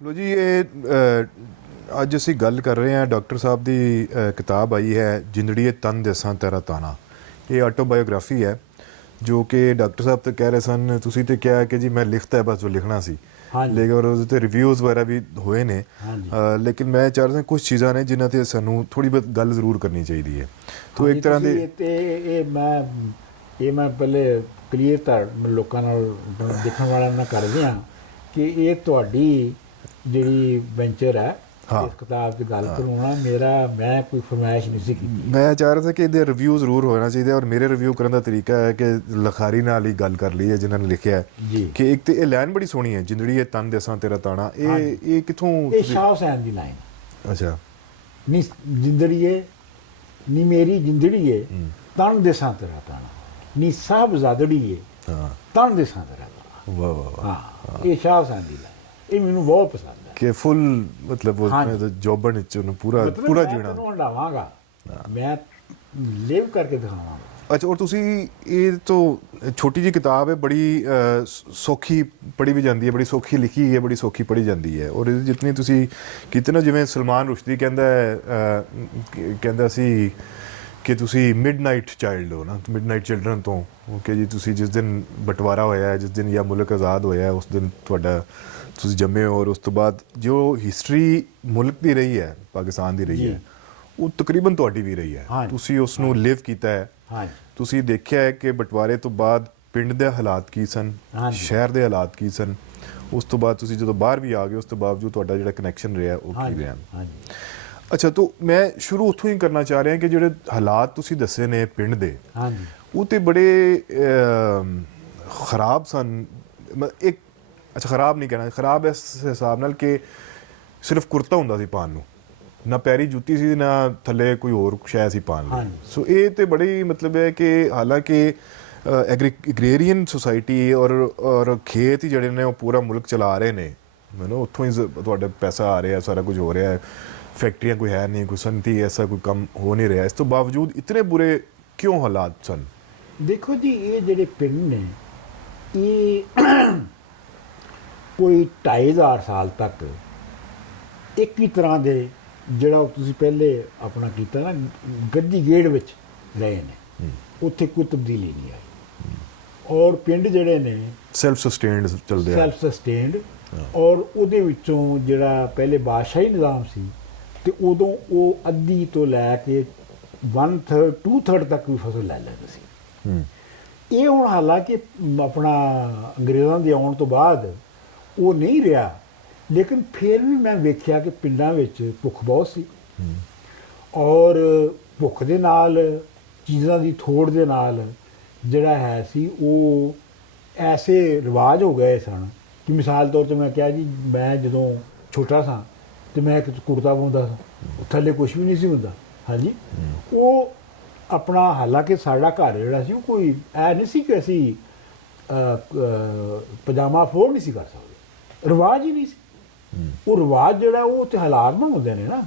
ਲੋ ਜੀ ਅੱਜ ਅਸੀਂ ਗੱਲ ਕਰ ਰਹੇ ਹਾਂ ਡਾਕਟਰ ਸਾਹਿਬ ਦੀ ਕਿਤਾਬ ਆਈ ਹੈ ਜਿੰਦੜੀਏ ਤਨ ਦੇਸਾਂ ਤੇਰਾ ਤਾਣਾ। ਇਹ ਆਟੋਬਾਇਓਗ੍ਰਾਫੀ ਹੈ ਜੋ ਕਿ ਡਾਕਟਰ ਸਾਹਿਬ ਤਾਂ ਕਹਿ ਰਹੇ ਸਨ, ਤੁਸੀਂ ਤੇ ਕਿਹਾ ਕਿ ਜੀ ਮੈਂ ਲਿਖਤਾ ਹੈ ਬਸ ਜੋ ਲਿਖਣਾ ਸੀ, ਲੇਕਿਨ ਉਹਦੇ ਤੇ ਰਿਵਿਊਜ਼ ਵਗੈਰਾ ਵੀ ਹੋਏ ਨੇ। ਲੇਕਿਨ ਮੈਂ ਚਾਹ ਰਿਹਾ ਕੁਝ ਚੀਜ਼ਾਂ ਨੇ ਜਿਨ੍ਹਾਂ ਤੇ ਸਾਨੂੰ ਥੋੜੀ ਬਹੁਤ ਗੱਲ ਜ਼ਰੂਰ ਕਰਨੀ ਚਾਹੀਦੀ ਹੈ। ਤੋ ਇੱਕ ਤਰ੍ਹਾਂ ਦੇ ਮੈਂ ਪਹਿਲੇ ਕਲੀਅਰ ਤਾਂ ਲੋਕਾਂ ਨਾਲ ਦੇਖਣ ਵਾਲਿਆਂ ਨਾਲ ਕਰਦੇ ਹਾਂ ਕਿ ਇਹ ਤੁਹਾਡੀ ਜਿਹੜੀ ਵੈਂਚਰ ਹੈ ਇਸ ਕਿਤਾਬ 'ਚ ਗੱਲ ਕਰਵਾਉਣਾ ਮੈਂ ਕੋਈ ਫਰਮਾਇਸ਼ ਨਹੀਂ ਸੀ ਕੀਤੀ। ਮੈਂ ਚਾਹ ਰਿਹਾ ਸੀ ਕਿ ਇਹਦੇ ਰਿਵਿਊ ਜ਼ਰੂਰ ਹੋਣਾ ਚਾਹੀਦਾ ਔਰ ਮੇਰੇ ਰਿਵਿਊ ਕਰਨ ਦਾ ਤਰੀਕਾ ਹੈ ਕਿ ਲਖਾਰੀ ਨਾਲ ਹੀ ਗੱਲ ਕਰ ਲਈ ਹੈ ਜਿਨ੍ਹਾਂ ਨੇ ਲਿਖਿਆ ਕਿ ਇੱਕ ਤੇ ਇਹ ਲਾਈਨ ਬੜੀ ਸੋਹਣੀ ਹੈ, ਜਿੰਦੜੀਏ ਤਨ ਦੇਸਾਂ ਤੇਰਾ ਤਾਣਾ। ਇਹ ਕਿੱਥੋਂ? ਇਹ ਸ਼ਾਹ ਹੁਸੈਨ ਦੀ ਲਾਈਨ। ਅੱਛਾ। ਨੀ ਜਿੰਦੜੀਏ ਨੀ ਮੇਰੀ ਜਿੰਦੜੀਏ ਤਨ ਦੇਸਾਂ ਤੇਰਾ ਤਾਣਾ, ਨੀ ਸਾਹਿਬਜ਼ਾਦੜੀਏ ਤਨ ਦੇਸਾਂ ਤੇਰਾ ਤਾਣਾ। ਵਾਹ ਵਾਹ ਵਾਹ। ਹਾਂ, ਇਹ ਸ਼ਾਹ ਹੁਸੈਨ ਦੀ ਲਾਈਨ, ਇਹ ਮੈਨੂੰ ਬਹੁਤ ਪਸੰਦ ਹੈ ਕਿ ਫੁੱਲ ਮਤਲਬ ਉਹ ਜੋਬਨ ਵਿੱਚ ਉਹਨੂੰ ਪੂਰਾ ਜੀਣਾ। ਮੈਂ ਹੰਡਾਵਾਂਗਾ, ਮੈਂ ਲਿਵ ਕਰਕੇ ਦਿਖਾਵਾਂਗਾ। ਅੱਛਾ, ਔਰ ਤੁਸੀਂ ਇਹ ਤੋਂ ਛੋਟੀ ਜਿਹੀ ਕਿਤਾਬ ਹੈ, ਬੜੀ ਸੌਖੀ ਪੜ੍ਹੀ ਵੀ ਜਾਂਦੀ ਹੈ, ਬੜੀ ਸੌਖੀ ਲਿਖੀ ਹੈ, ਬੜੀ ਸੌਖੀ ਪੜ੍ਹੀ ਜਾਂਦੀ ਹੈ। ਔਰ ਜਿਤਨੀ ਤੁਸੀਂ ਕੀਤੇ ਨਾ, ਜਿਵੇਂ ਸਲਮਾਨ ਰੁਸ਼ਦੀ ਕਹਿੰਦਾ ਸੀ ਕਿ ਤੁਸੀਂ ਮਿਡਨਾਈਟ ਚਾਈਲਡ ਹੋ ਨਾ, ਮਿਡਨਾਈਟ ਚਿਲਡਰਨ ਤੋਂ ਕਿ ਜੀ ਤੁਸੀਂ ਜਿਸ ਦਿਨ ਬਟਵਾਰਾ ਹੋਇਆ ਹੈ, ਜਿਸ ਦਿਨ ਜਾਂ ਮੁਲਕ ਆਜ਼ਾਦ ਹੋਇਆ ਉਸ ਦਿਨ ਤੁਹਾਡਾ ਤੁਸੀਂ ਜੰਮੇ ਹੋ। ਔਰ ਉਸ ਤੋਂ ਬਾਅਦ ਜੋ ਹਿਸਟਰੀ ਮੁਲਕ ਦੀ ਰਹੀ ਹੈ, ਪਾਕਿਸਤਾਨ ਦੀ ਰਹੀ ਹੈ, ਉਹ ਤਕਰੀਬਨ ਤੁਹਾਡੀ ਵੀ ਰਹੀ ਹੈ। ਤੁਸੀਂ ਉਸ ਨੂੰ ਲਿਵ ਕੀਤਾ ਹੈ। ਤੁਸੀਂ ਦੇਖਿਆ ਹੈ ਕਿ ਬਟਵਾਰੇ ਤੋਂ ਬਾਅਦ ਪਿੰਡ ਦੇ ਹਾਲਾਤ ਕੀ ਸਨ, ਸ਼ਹਿਰ ਦੇ ਹਾਲਾਤ ਕੀ ਸਨ। ਉਸ ਤੋਂ ਬਾਅਦ ਤੁਸੀਂ ਜਦੋਂ ਬਾਹਰ ਵੀ ਆ ਗਏ, ਉਸ ਤੋਂ ਬਾਵਜੂਦ ਤੁਹਾਡਾ ਜਿਹੜਾ ਕਨੈਕਸ਼ਨ ਰਿਹਾ ਉਹ ਕੀ ਰਿਹਾ। ਅੱਛਾ, ਤਾਂ ਮੈਂ ਸ਼ੁਰੂ ਉੱਥੋਂ ਹੀ ਕਰਨਾ ਚਾਹ ਰਿਹਾ ਕਿ ਜਿਹੜੇ ਹਾਲਾਤ ਤੁਸੀਂ ਦੱਸੇ ਨੇ ਪਿੰਡ ਦੇ, ਉਹ ਤੇ ਬੜੇ ਖਰਾਬ ਸਨ। ਇੱਕ ਅੱਛਾ, ਖਰਾਬ ਨਹੀਂ ਕਹਿਣਾ, ਖਰਾਬ ਇਸ ਹਿਸਾਬ ਨਾਲ ਕਿ ਸਿਰਫ ਕੁਰਤਾ ਹੁੰਦਾ ਸੀ ਪਾਉਣ ਨੂੰ, ਨਾ ਪੈਰੀ ਜੁੱਤੀ ਸੀ, ਨਾ ਥੱਲੇ ਕੋਈ ਹੋਰ ਸ਼ੈ ਸੀ ਪਾਉਣ ਲਈ। ਸੋ ਇਹ ਤੇ ਬੜੀ ਮਤਲਬ ਹੈ ਕਿ ਹਾਲਾਂਕਿ ਐਗਰੀਰੀਅਨ ਸੁਸਾਇਟੀ ਔਰ ਖੇਤ ਹੀ ਜਿਹੜੇ ਨੇ ਉਹ ਪੂਰਾ ਮੁਲਕ ਚਲਾ ਰਹੇ ਨੇ, ਮੈਨੂੰ ਉੱਥੋਂ ਹੀ ਤੁਹਾਡਾ ਪੈਸਾ ਆ ਰਿਹਾ, ਸਾਰਾ ਕੁਝ ਹੋ ਰਿਹਾ ਹੈ, ਫੈਕਟਰੀਆਂ ਕੋਈ ਹੈ ਨਹੀਂ, ਕੋਈ ਸੰਤੀ ਐਸਾ ਕੋਈ ਕੰਮ ਹੋ ਨਹੀਂ ਰਿਹਾ। ਇਸ ਤੋਂ ਬਾਵਜੂਦ ਇਤਨੇ ਬੁਰੇ ਕਿਉਂ ਹਾਲਾਤ ਸਨ? ਦੇਖੋ ਜੀ, ਇਹ ਜਿਹੜੇ ਪਿੰਡ ਨੇ ਇਹ ਕੋਈ 2500 ਸਾਲ ਤੱਕ ਇੱਕ ਹੀ ਤਰ੍ਹਾਂ ਦੇ, ਜਿਹੜਾ ਤੁਸੀਂ ਪਹਿਲੇ ਆਪਣਾ ਕੀਤਾ ਨਾ, ਗੱਦੀ ਗੇੜ ਵਿੱਚ ਰਹੇ ਨੇ, ਉੱਥੇ ਕੋਈ ਤਬਦੀਲੀ ਨਹੀਂ ਆਈ। ਔਰ ਪਿੰਡ ਜਿਹੜੇ ਨੇ ਸੈਲਫ ਸਸਟੇਨਡ ਚੱਲਦੇ ਆ, ਸੈਲਫ ਸਸਟੇਨਡ। ਔਰ ਉਹਦੇ ਵਿੱਚੋਂ ਜਿਹੜਾ ਪਹਿਲੇ ਬਾਦਸ਼ਾਹੀ ਨਿਜ਼ਾਮ ਸੀ, ਤੇ ਉਦੋਂ ਉਹ ਅੱਧੀ ਤੋਂ ਲੈ ਕੇ 1/3 2/3 ਤੱਕ ਵੀ ਫਸਲ ਲੈ ਲੈਂਦੇ ਸੀ। ਇਹ ਹੁਣ ਹਾਲਾਂਕਿ ਆਪਣਾ ਅੰਗਰੇਜ਼ਾਂ ਦੇ ਆਉਣ ਤੋਂ ਬਾਅਦ ਉਹ ਨਹੀਂ ਰਿਹਾ, ਲੇਕਿਨ ਫਿਰ ਵੀ ਮੈਂ ਵੇਖਿਆ ਕਿ ਪਿੰਡਾਂ ਵਿੱਚ ਭੁੱਖ ਬਹੁਤ ਸੀ। ਔਰ ਭੁੱਖ ਦੇ ਨਾਲ, ਚੀਜ਼ਾਂ ਦੀ ਥੋੜ ਦੇ ਨਾਲ ਜਿਹੜਾ ਹੈ ਸੀ, ਉਹ ਐਸੇ ਰਿਵਾਜ ਹੋ ਗਏ ਸਨ ਕਿ ਮਿਸਾਲ ਤੌਰ 'ਤੇ ਮੈਂ ਕਿਹਾ ਜੀ, ਮੈਂ ਜਦੋਂ ਛੋਟਾ ਸਾਂ ਤੇ ਮੈਂ ਇੱਕ ਕੁੜਤਾ ਪਾਉਂਦਾ ਸਾਂ, ਥੱਲੇ ਕੁਛ ਵੀ ਨਹੀਂ ਸੀ ਹੁੰਦਾ। ਹਾਂਜੀ, ਉਹ ਆਪਣਾ, ਹਾਲਾਂਕਿ ਸਾਡਾ ਘਰ ਜਿਹੜਾ ਸੀ ਉਹ ਕੋਈ ਐ ਨਹੀਂ ਸੀ ਕਿ ਅਸੀਂ ਪਜਾਮਾ ਅਫੋਰਡ ਨਹੀਂ ਸੀ ਕਰ ਸਕਦੇ, ਰਿਵਾਜ ਹੀ ਨਹੀਂ ਸੀ। ਉਹ ਰਿਵਾਜ ਜਿਹੜਾ ਉਹ ਤੇ ਹਾਲਾਤ ਬਣਾਉਂਦੇ ਨੇ ਨਾ,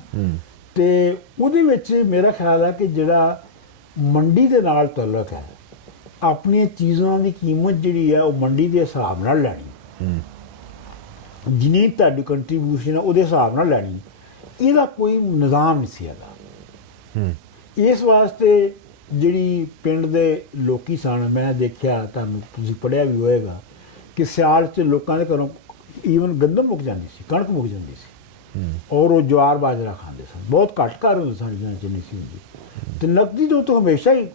ਤੇ ਉਹਦੇ ਵਿੱਚ ਮੇਰਾ ਖਿਆਲ ਹੈ ਕਿ ਜਿਹੜਾ ਮੰਡੀ ਦੇ ਨਾਲ ਤਾਲੁਕ ਹੈ, ਆਪਣੀਆਂ ਚੀਜ਼ਾਂ ਦੀ ਕੀਮਤ ਜਿਹੜੀ ਹੈ ਉਹ ਮੰਡੀ ਦੇ ਹਿਸਾਬ ਨਾਲ ਲੈਣੀ, ਜਿੰਨੀ ਤੁਹਾਡੀ ਕੰਟਰੀਬਿਊਸ਼ਨ ਹੈ ਉਹਦੇ ਹਿਸਾਬ ਨਾਲ ਲੈਣੀ। ਇਹਦਾ ਕੋਈ ਨਿਜ਼ਾਮ ਨਹੀਂ ਸੀ ਹੈਗਾ। ਇਸ ਵਾਸਤੇ ਜਿਹੜੀ ਪਿੰਡ ਦੇ ਲੋਕੀ ਸਨ, ਮੈਂ ਦੇਖਿਆ, ਤੁਹਾਨੂੰ ਤੁਸੀਂ ਪੜ੍ਹਿਆ ਵੀ ਹੋਏਗਾ ਕਿ ਸਿਆਲ 'ਚ ਲੋਕਾਂ ਦੇ ਘਰੋਂ ਈਵਨ ਗੰਦਮ ਮੁੱਕ ਜਾਂਦੀ ਸੀ, ਕਣਕ ਮੁੱਕ ਜਾਂਦੀ ਸੀ, ਔਰ ਉਹ ਜਵਾਰ ਬਾਜਰਾ ਖਾਂਦੇ ਸਨ। ਬਹੁਤ ਘੱਟ ਘਰ ਹੁੰਦੇ ਸਨ ਜਿਹਨਾਂ 'ਚ ਨਹੀਂ ਸੀ ਹੁੰਦੀ। ਅਤੇ ਨਕਦੀ ਤੋਂ ਹਮੇਸ਼ਾ ਹੀ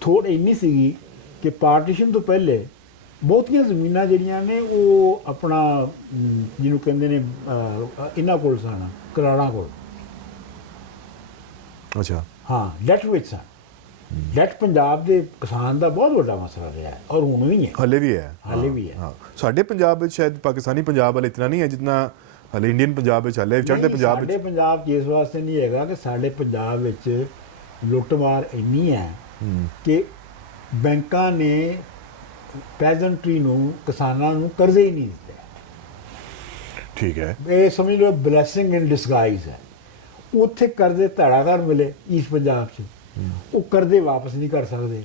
ਥੋੜ੍ਹ ਇੰਨੀ ਸੀਗੀ ਕਿ ਪਾਰਟੀਸ਼ਨ ਤੋਂ ਪਹਿਲੇ ਬਹੁਤੀਆਂ ਜ਼ਮੀਨਾਂ ਜਿਹੜੀਆਂ ਨੇ ਉਹ ਆਪਣਾ, ਜਿਹਨੂੰ ਕਹਿੰਦੇ ਨੇ, ਇਹਨਾਂ ਕੋਲ ਸਨ, ਕਰਾਰਾਂ ਕੋਲ। ਅੱਛਾ। ਹਾਂ, ਡੈਟ ਵਿੱਚ ਸਨ। ਡੈਟ ਪੰਜਾਬ ਦੇ ਕਿਸਾਨ ਦਾ ਬਹੁਤ ਵੱਡਾ ਮਸਲਾ ਰਿਹਾ ਹੈ, ਔਰ ਹੁਣ ਵੀ ਹੈ, ਹਾਲੇ ਵੀ ਹੈ। ਹਾਂ, ਸਾਡੇ ਪੰਜਾਬ ਵਿੱਚ ਸ਼ਾਇਦ ਪਾਕਿਸਤਾਨੀ ਪੰਜਾਬ ਵਾਲਾ ਇਤਨਾ ਨਹੀਂ ਹੈ ਜਿੰਨਾ ਹਾਲੇ ਇੰਡੀਅਨ ਪੰਜਾਬ ਵਿੱਚ ਹਾਲੇ ਚੜ੍ਹਦੇ ਪੰਜਾਬ ਵਿੱਚ। ਸਾਡੇ ਪੰਜਾਬ 'ਚ ਇਸ ਵਾਸਤੇ ਨਹੀਂ ਹੈਗਾ ਕਿ ਸਾਡੇ ਪੰਜਾਬ ਵਿੱਚ ਲੁੱਟਮਾਰ ਇੰਨੀ ਹੈ ਕਿ ਬੈਂਕਾਂ ਨੇ ਪੈਜ਼ੈਂਟਰੀ ਨੂੰ, ਕਿਸਾਨਾਂ ਨੂੰ ਕਰਜ਼ੇ ਹੀ ਨਹੀਂ ਦਿੱਤੇ। ਠੀਕ ਹੈ, ਇਹ ਸਮਝ ਲਓ ਬਲੈਸਿੰਗ ਇਨ ਡਿਸਗਾਈਜ਼ ਹੈ। ਉੱਥੇ ਕਰਜ਼ੇ ਧੜਾਧੜ ਮਿਲੇ ਈਸਟ ਪੰਜਾਬ 'ਚ, ਉਹ ਕਰਜ਼ੇ ਵਾਪਸ ਨਹੀਂ ਕਰ ਸਕਦੇ।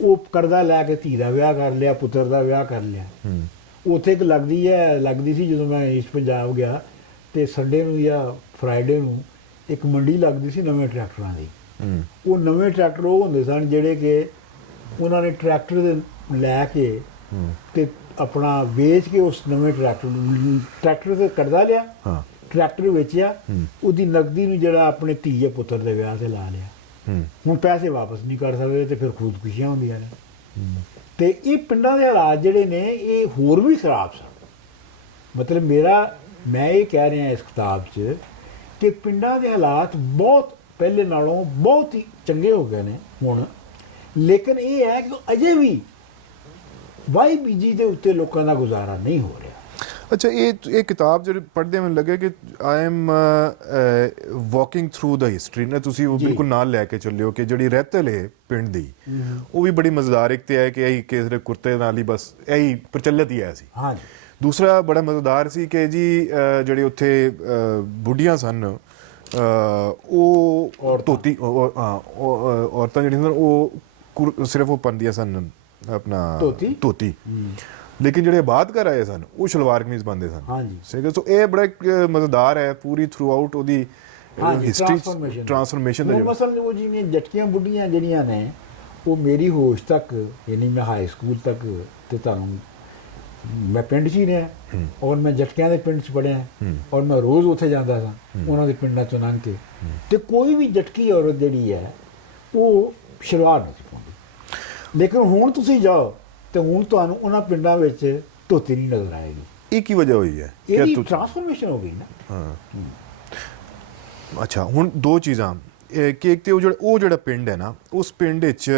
ਉਹ ਕਰਜ਼ਾ ਲੈ ਕੇ ਧੀ ਦਾ ਵਿਆਹ ਕਰ ਲਿਆ, ਪੁੱਤਰ ਦਾ ਵਿਆਹ ਕਰ ਲਿਆ, ਉੱਥੇ ਇੱਕ ਲੱਗਦੀ ਸੀ ਜਦੋਂ ਮੈਂ ਈਸਟ ਪੰਜਾਬ ਗਿਆ, ਤੇ ਸੰਡੇ ਨੂੰ ਜਾਂ ਫਰਾਈਡੇ ਨੂੰ ਇੱਕ ਮੰਡੀ ਲੱਗਦੀ ਸੀ ਨਵੇਂ ਟਰੈਕਟਰਾਂ ਦੀ। ਉਹ ਨਵੇਂ ਟਰੈਕਟਰ ਉਹ ਹੁੰਦੇ ਸਨ ਜਿਹੜੇ ਕਿ ਉਹਨਾਂ ਨੇ ਟਰੈਕਟਰ ਦੇ ਲੈ ਕੇ ਤੇ ਆਪਣਾ ਵੇਚ ਕੇ ਉਸ ਨਵੇਂ ਟਰੈਕਟਰ ਤੇ ਕਰਜ਼ਾ ਲਿਆ, ਟਰੈਕਟਰ ਵੇਚਿਆ, ਉਹਦੀ ਨਕਦੀ ਨੂੰ ਜਿਹੜਾ ਆਪਣੇ ਧੀ ਜਾਂ ਪੁੱਤਰ ਦੇ ਵਿਆਹ ਤੇ ਲਾ ਲਿਆ। ਹੁਣ ਪੈਸੇ ਵਾਪਸ ਨਹੀਂ ਕਰ ਸਕਦੇ ਤੇ ਫਿਰ ਖੁਦਕੁਸ਼ੀਆਂ ਹੁੰਦੀਆਂ ਨੇ। ਤੇ ਇਹ ਪਿੰਡਾਂ ਦੇ ਹਾਲਾਤ ਜਿਹੜੇ ਨੇ ਇਹ ਹੋਰ ਵੀ ਖਰਾਬ ਸਨ। ਮਤਲਬ ਮੈਂ ਇਹ ਕਹਿ ਰਿਹਾ ਇਸ ਕਿਤਾਬ 'ਚ ਕਿ ਪਿੰਡਾਂ ਦੇ ਹਾਲਾਤ ਬਹੁਤ ਪਹਿਲੇ ਨਾਲੋਂ ਬਹੁਤ ਹੀ ਚੰਗੇ ਹੋ ਗਏ ਨੇ ਹੁਣ, ਲੇਕਿਨ ਇਹ ਹੈ ਕਿ ਅਜੇ ਵੀ ਵਾਈ ਬੀਜੀ ਦੇ ਉੱਤੇ ਲੋਕਾਂ ਦਾ ਗੁਜ਼ਾਰਾ ਨਹੀਂ ਹੋ ਰਿਹਾ। ਅੱਛਾ, ਇਹ ਕਿਤਾਬ ਜਿਹੜੀ ਪੜ੍ਹਦੇ ਮੈਨੂੰ ਲੱਗੇ ਕਿ I am walking through the history ਨਾ, ਤੁਸੀਂ ਉਹ ਬਿਲਕੁਲ ਨਾਲ ਲੈ ਕੇ ਚੱਲਿਓ ਕਿ ਜਿਹੜੀ ਰਹਿਤਲ ਹੈ ਪਿੰਡ ਦੀ ਉਹ ਵੀ ਬੜੀ ਮਜ਼ੇਦਾਰ। ਇੱਕ ਤੇ ਹੈ ਕਿ ਇਹੀ ਕਿਸੇ ਦੇ ਕੁਰਤੇ ਨਾਲ ਹੀ ਬਸ ਇਹੀ ਪ੍ਰਚਲਿਤ ਹੀ ਹੈ ਸੀ। ਹਾਂਜੀ। ਦੂਸਰਾ ਬੜਾ ਮਜ਼ੇਦਾਰ ਸੀ ਕਿ ਜੀ ਜਿਹੜੇ ਉੱਥੇ ਬੁੱਢੀਆਂ ਸਨ ਉਹ ਧੋਤੀ ਔਰਤਾਂ ਜਿਹੜੀਆਂ ਸਨ ਉਹ ਸਿਰਫ ਉਹ ਪਾਉਂਦੀਆਂ ਸਨ ਆਪਣਾ ਧੋਤੀ, ਲੇਕਿਨ ਜਿਹੜੇ ਬਾਅਦ ਘਰ ਆਏ ਸਨ ਉਹ ਸ਼ਲਵਾਰ ਕਮੀਜ਼ ਪਾਉਂਦੇ ਸਨ। ਹਾਂਜੀ। ਸੋ ਇਹ ਬੜਾ ਇੱਕ ਮਜ਼ੇਦਾਰ ਹੈ ਪੂਰੀ ਥਰੂ ਆਊਟ ਉਹਦੀ ਹਿਸਟਰੀ ਟ੍ਰਾਂਸਫਰਮੇਸ਼ਨ ਦਾ। ਮਸਲ ਉਹ ਜਿਵੇਂ ਜਟਕੀਆਂ ਬੁੱਢੀਆਂ ਜਿਹੜੀਆਂ ਨੇ ਉਹ ਮੇਰੀ ਹੋਸ਼ ਤੱਕ, ਯਾਨੀ ਮੈਂ ਹਾਈ ਸਕੂਲ ਤੱਕ ਤੇ ਤੁਹਾਨੂੰ ਮੈਂ ਪਿੰਡ 'ਚ ਹੀ ਰਿਹਾ ਔਰ ਮੈਂ ਜਟਕਿਆਂ ਦੇ ਪਿੰਡ 'ਚ ਪੜ੍ਹਿਆ ਔਰ ਮੈਂ ਰੋਜ਼ ਉੱਥੇ ਜਾਂਦਾ ਸਾਂ ਉਹਨਾਂ ਦੇ ਪਿੰਡਾਂ 'ਚੋਂ ਲੰਘ ਕੇ, ਤੇ ਕੋਈ ਵੀ ਜਟਕੀ ਔਰਤ ਜਿਹੜੀ ਹੈ ਉਹ ਸ਼ਲਵਾਰ ਨਹੀਂ ਸੀ ਪਾਉਂਦੀ। ਲੇਕਿਨ ਹੁਣ ਤੁਸੀਂ ਜਾਓ ਤੇ ਹੁਣ ਤੁਹਾਨੂੰ ਉਹਨਾਂ ਪਿੰਡਾਂ ਵਿੱਚ ਧੋਤੀ ਨਹੀਂ ਨਜ਼ਰ ਆਏਗੀ। ਇਹ ਕੀ ਵਜ੍ਹਾ ਹੋਈ ਹੈ? ਇਹਦੀ ਟ੍ਰਾਂਸਫਰਮੇਸ਼ਨ ਹੋ ਗਈ ਨਾ। ਹਾਂ। ਅੱਛਾ, ਹੁਣ ਦੋ ਚੀਜ਼ਾਂ ਕਿ ਇੱਕ ਤੇ ਉਹ ਜਿਹੜਾ ਪਿੰਡ ਹੈ ਨਾ, ਉਸ ਪਿੰਡ ਵਿੱਚ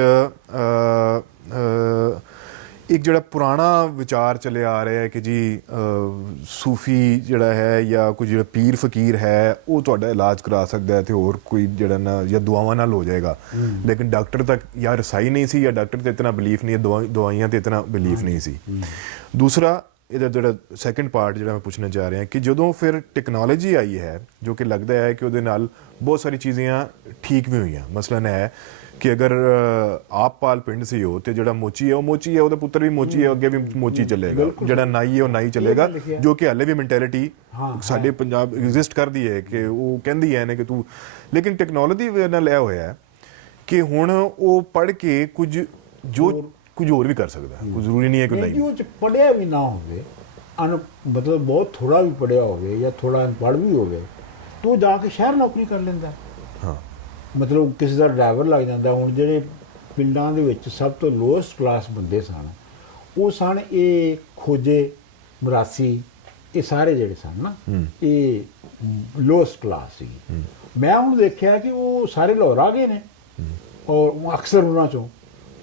ਇੱਕ ਜਿਹੜਾ ਪੁਰਾਣਾ ਵਿਚਾਰ ਚੱਲਿਆ ਆ ਰਿਹਾ ਹੈ ਕਿ ਜੀ ਸੂਫੀ ਜਿਹੜਾ ਹੈ ਜਾਂ ਕੋਈ ਜਿਹੜਾ ਪੀਰ ਫਕੀਰ ਹੈ ਉਹ ਤੁਹਾਡਾ ਇਲਾਜ ਕਰਾ ਸਕਦਾ ਹੈ ਤੇ ਹੋਰ ਕੋਈ ਜਿਹੜਾ ਨਾ ਜਾਂ ਦੁਆਵਾਂ ਨਾਲ ਹੋ ਜਾਏਗਾ, ਲੇਕਿਨ ਡਾਕਟਰ ਤੱਕ ਜਾਂ ਰਸਾਈ ਨਹੀਂ ਸੀ ਜਾਂ ਡਾਕਟਰ ਤੇ ਇਤਨਾ ਬਿਲੀਫ ਨਹੀਂ ਹੈ, ਦਵਾਈਆਂ ਤੇ ਇਤਨਾ ਬਿਲੀਫ ਨਹੀਂ ਸੀ। ਦੂਸਰਾ ਇਹਦਾ ਜਿਹੜਾ ਸੈਕੰਡ ਪਾਰਟ ਜਿਹੜਾ ਮੈਂ ਪੁੱਛਣਾ ਚਾਹ ਰਿਹਾ ਕਿ ਜਦੋਂ ਫਿਰ ਟੈਕਨੋਲੋਜੀ ਆਈ ਹੈ ਜੋ ਕਿ ਲੱਗਦਾ ਹੈ ਕਿ ਉਹਦੇ ਨਾਲ ਬਹੁਤ ਸਾਰੀ ਚੀਜ਼ਾਂ ਠੀਕ ਵੀ ਹੋਈਆਂ। ਮਸਲਨ ਹੈ ਕਿ ਅਗਰ ਆਪ ਪਾਲ ਪਿੰਡ ਸੀ ਉਹ ਤੇ ਜਿਹੜਾ ਮੋਚੀ ਹੈ ਉਹ ਮੋਚੀ ਹੈ, ਉਹਦਾ ਪੁੱਤਰ ਵੀ ਮੋਚੀ ਹੈ, ਅੱਗੇ ਵੀ ਮੋਚੀ ਚੱਲੇਗਾ, ਜਿਹੜਾ ਨਾਈ ਹੈ ਉਹ ਨਾਈ ਚੱਲੇਗਾ, ਜੋ ਕਿ ਹਾਲੇ ਵੀ ਮੈਂਟੈਲਿਟੀ ਸਾਡੇ ਪੰਜਾਬ ਐਗਜ਼ਿਸਟ ਕਰਦੀ ਹੈ ਕਿ ਉਹ ਕਹਿੰਦੀ ਹੈ ਨੇ ਕਿ ਤੂੰ, ਲੇਕਿਨ ਟੈਕਨੋਲੋਜੀ ਨਾਲ ਇਹ ਹੋਇਆ ਹੈ ਕਿ ਹੁਣ ਉਹ ਪੜ੍ਹ ਕੇ ਕੁਝ ਹੋਰ ਵੀ ਕਰ ਸਕਦਾ ਹੈ। ਕੋਈ ਜ਼ਰੂਰੀ ਨਹੀਂ ਹੈ ਕਿ ਨਹੀਂ ਉਹ ਚ ਪੜ੍ਹਿਆ ਵੀ ਨਾ ਹੋਵੇ, ਮਤਲਬ ਬਹੁਤ ਥੋੜਾ ਵੀ ਪੜ੍ਹਿਆ ਹੋਵੇ ਜਾਂ ਥੋੜਾ ਅਨਪੜ੍ਹ ਵੀ ਹੋਵੇ, ਤੂੰ ਜਾ ਕੇ ਸ਼ਹਿਰ ਨੌਕਰੀ ਕਰ ਲੈਂਦਾ। ਹਾਂ, ਮਤਲਬ ਕਿਸੇ ਦਾ ਡਰਾਈਵਰ ਲੱਗ ਜਾਂਦਾ। ਹੁਣ ਜਿਹੜੇ ਪਿੰਡਾਂ ਦੇ ਵਿੱਚ ਸਭ ਤੋਂ ਲੋਐਸਟ ਕਲਾਸ ਬੰਦੇ ਸਨ ਉਹ ਸਨ ਇਹ ਖੋਜੇ, ਮਰਾਸੀ, ਇਹ ਸਾਰੇ ਜਿਹੜੇ ਸਨ ਨਾ ਇਹ ਲੋਐਸਟ ਕਲਾਸ ਸੀ। ਮੈਂ ਹੁਣ ਦੇਖਿਆ ਕਿ ਉਹ ਸਾਰੇ ਲਾਹੌਰ ਆ ਗਏ ਨੇ ਔਰ ਅਕਸਰ ਉਹਨਾਂ ਚੋਂ,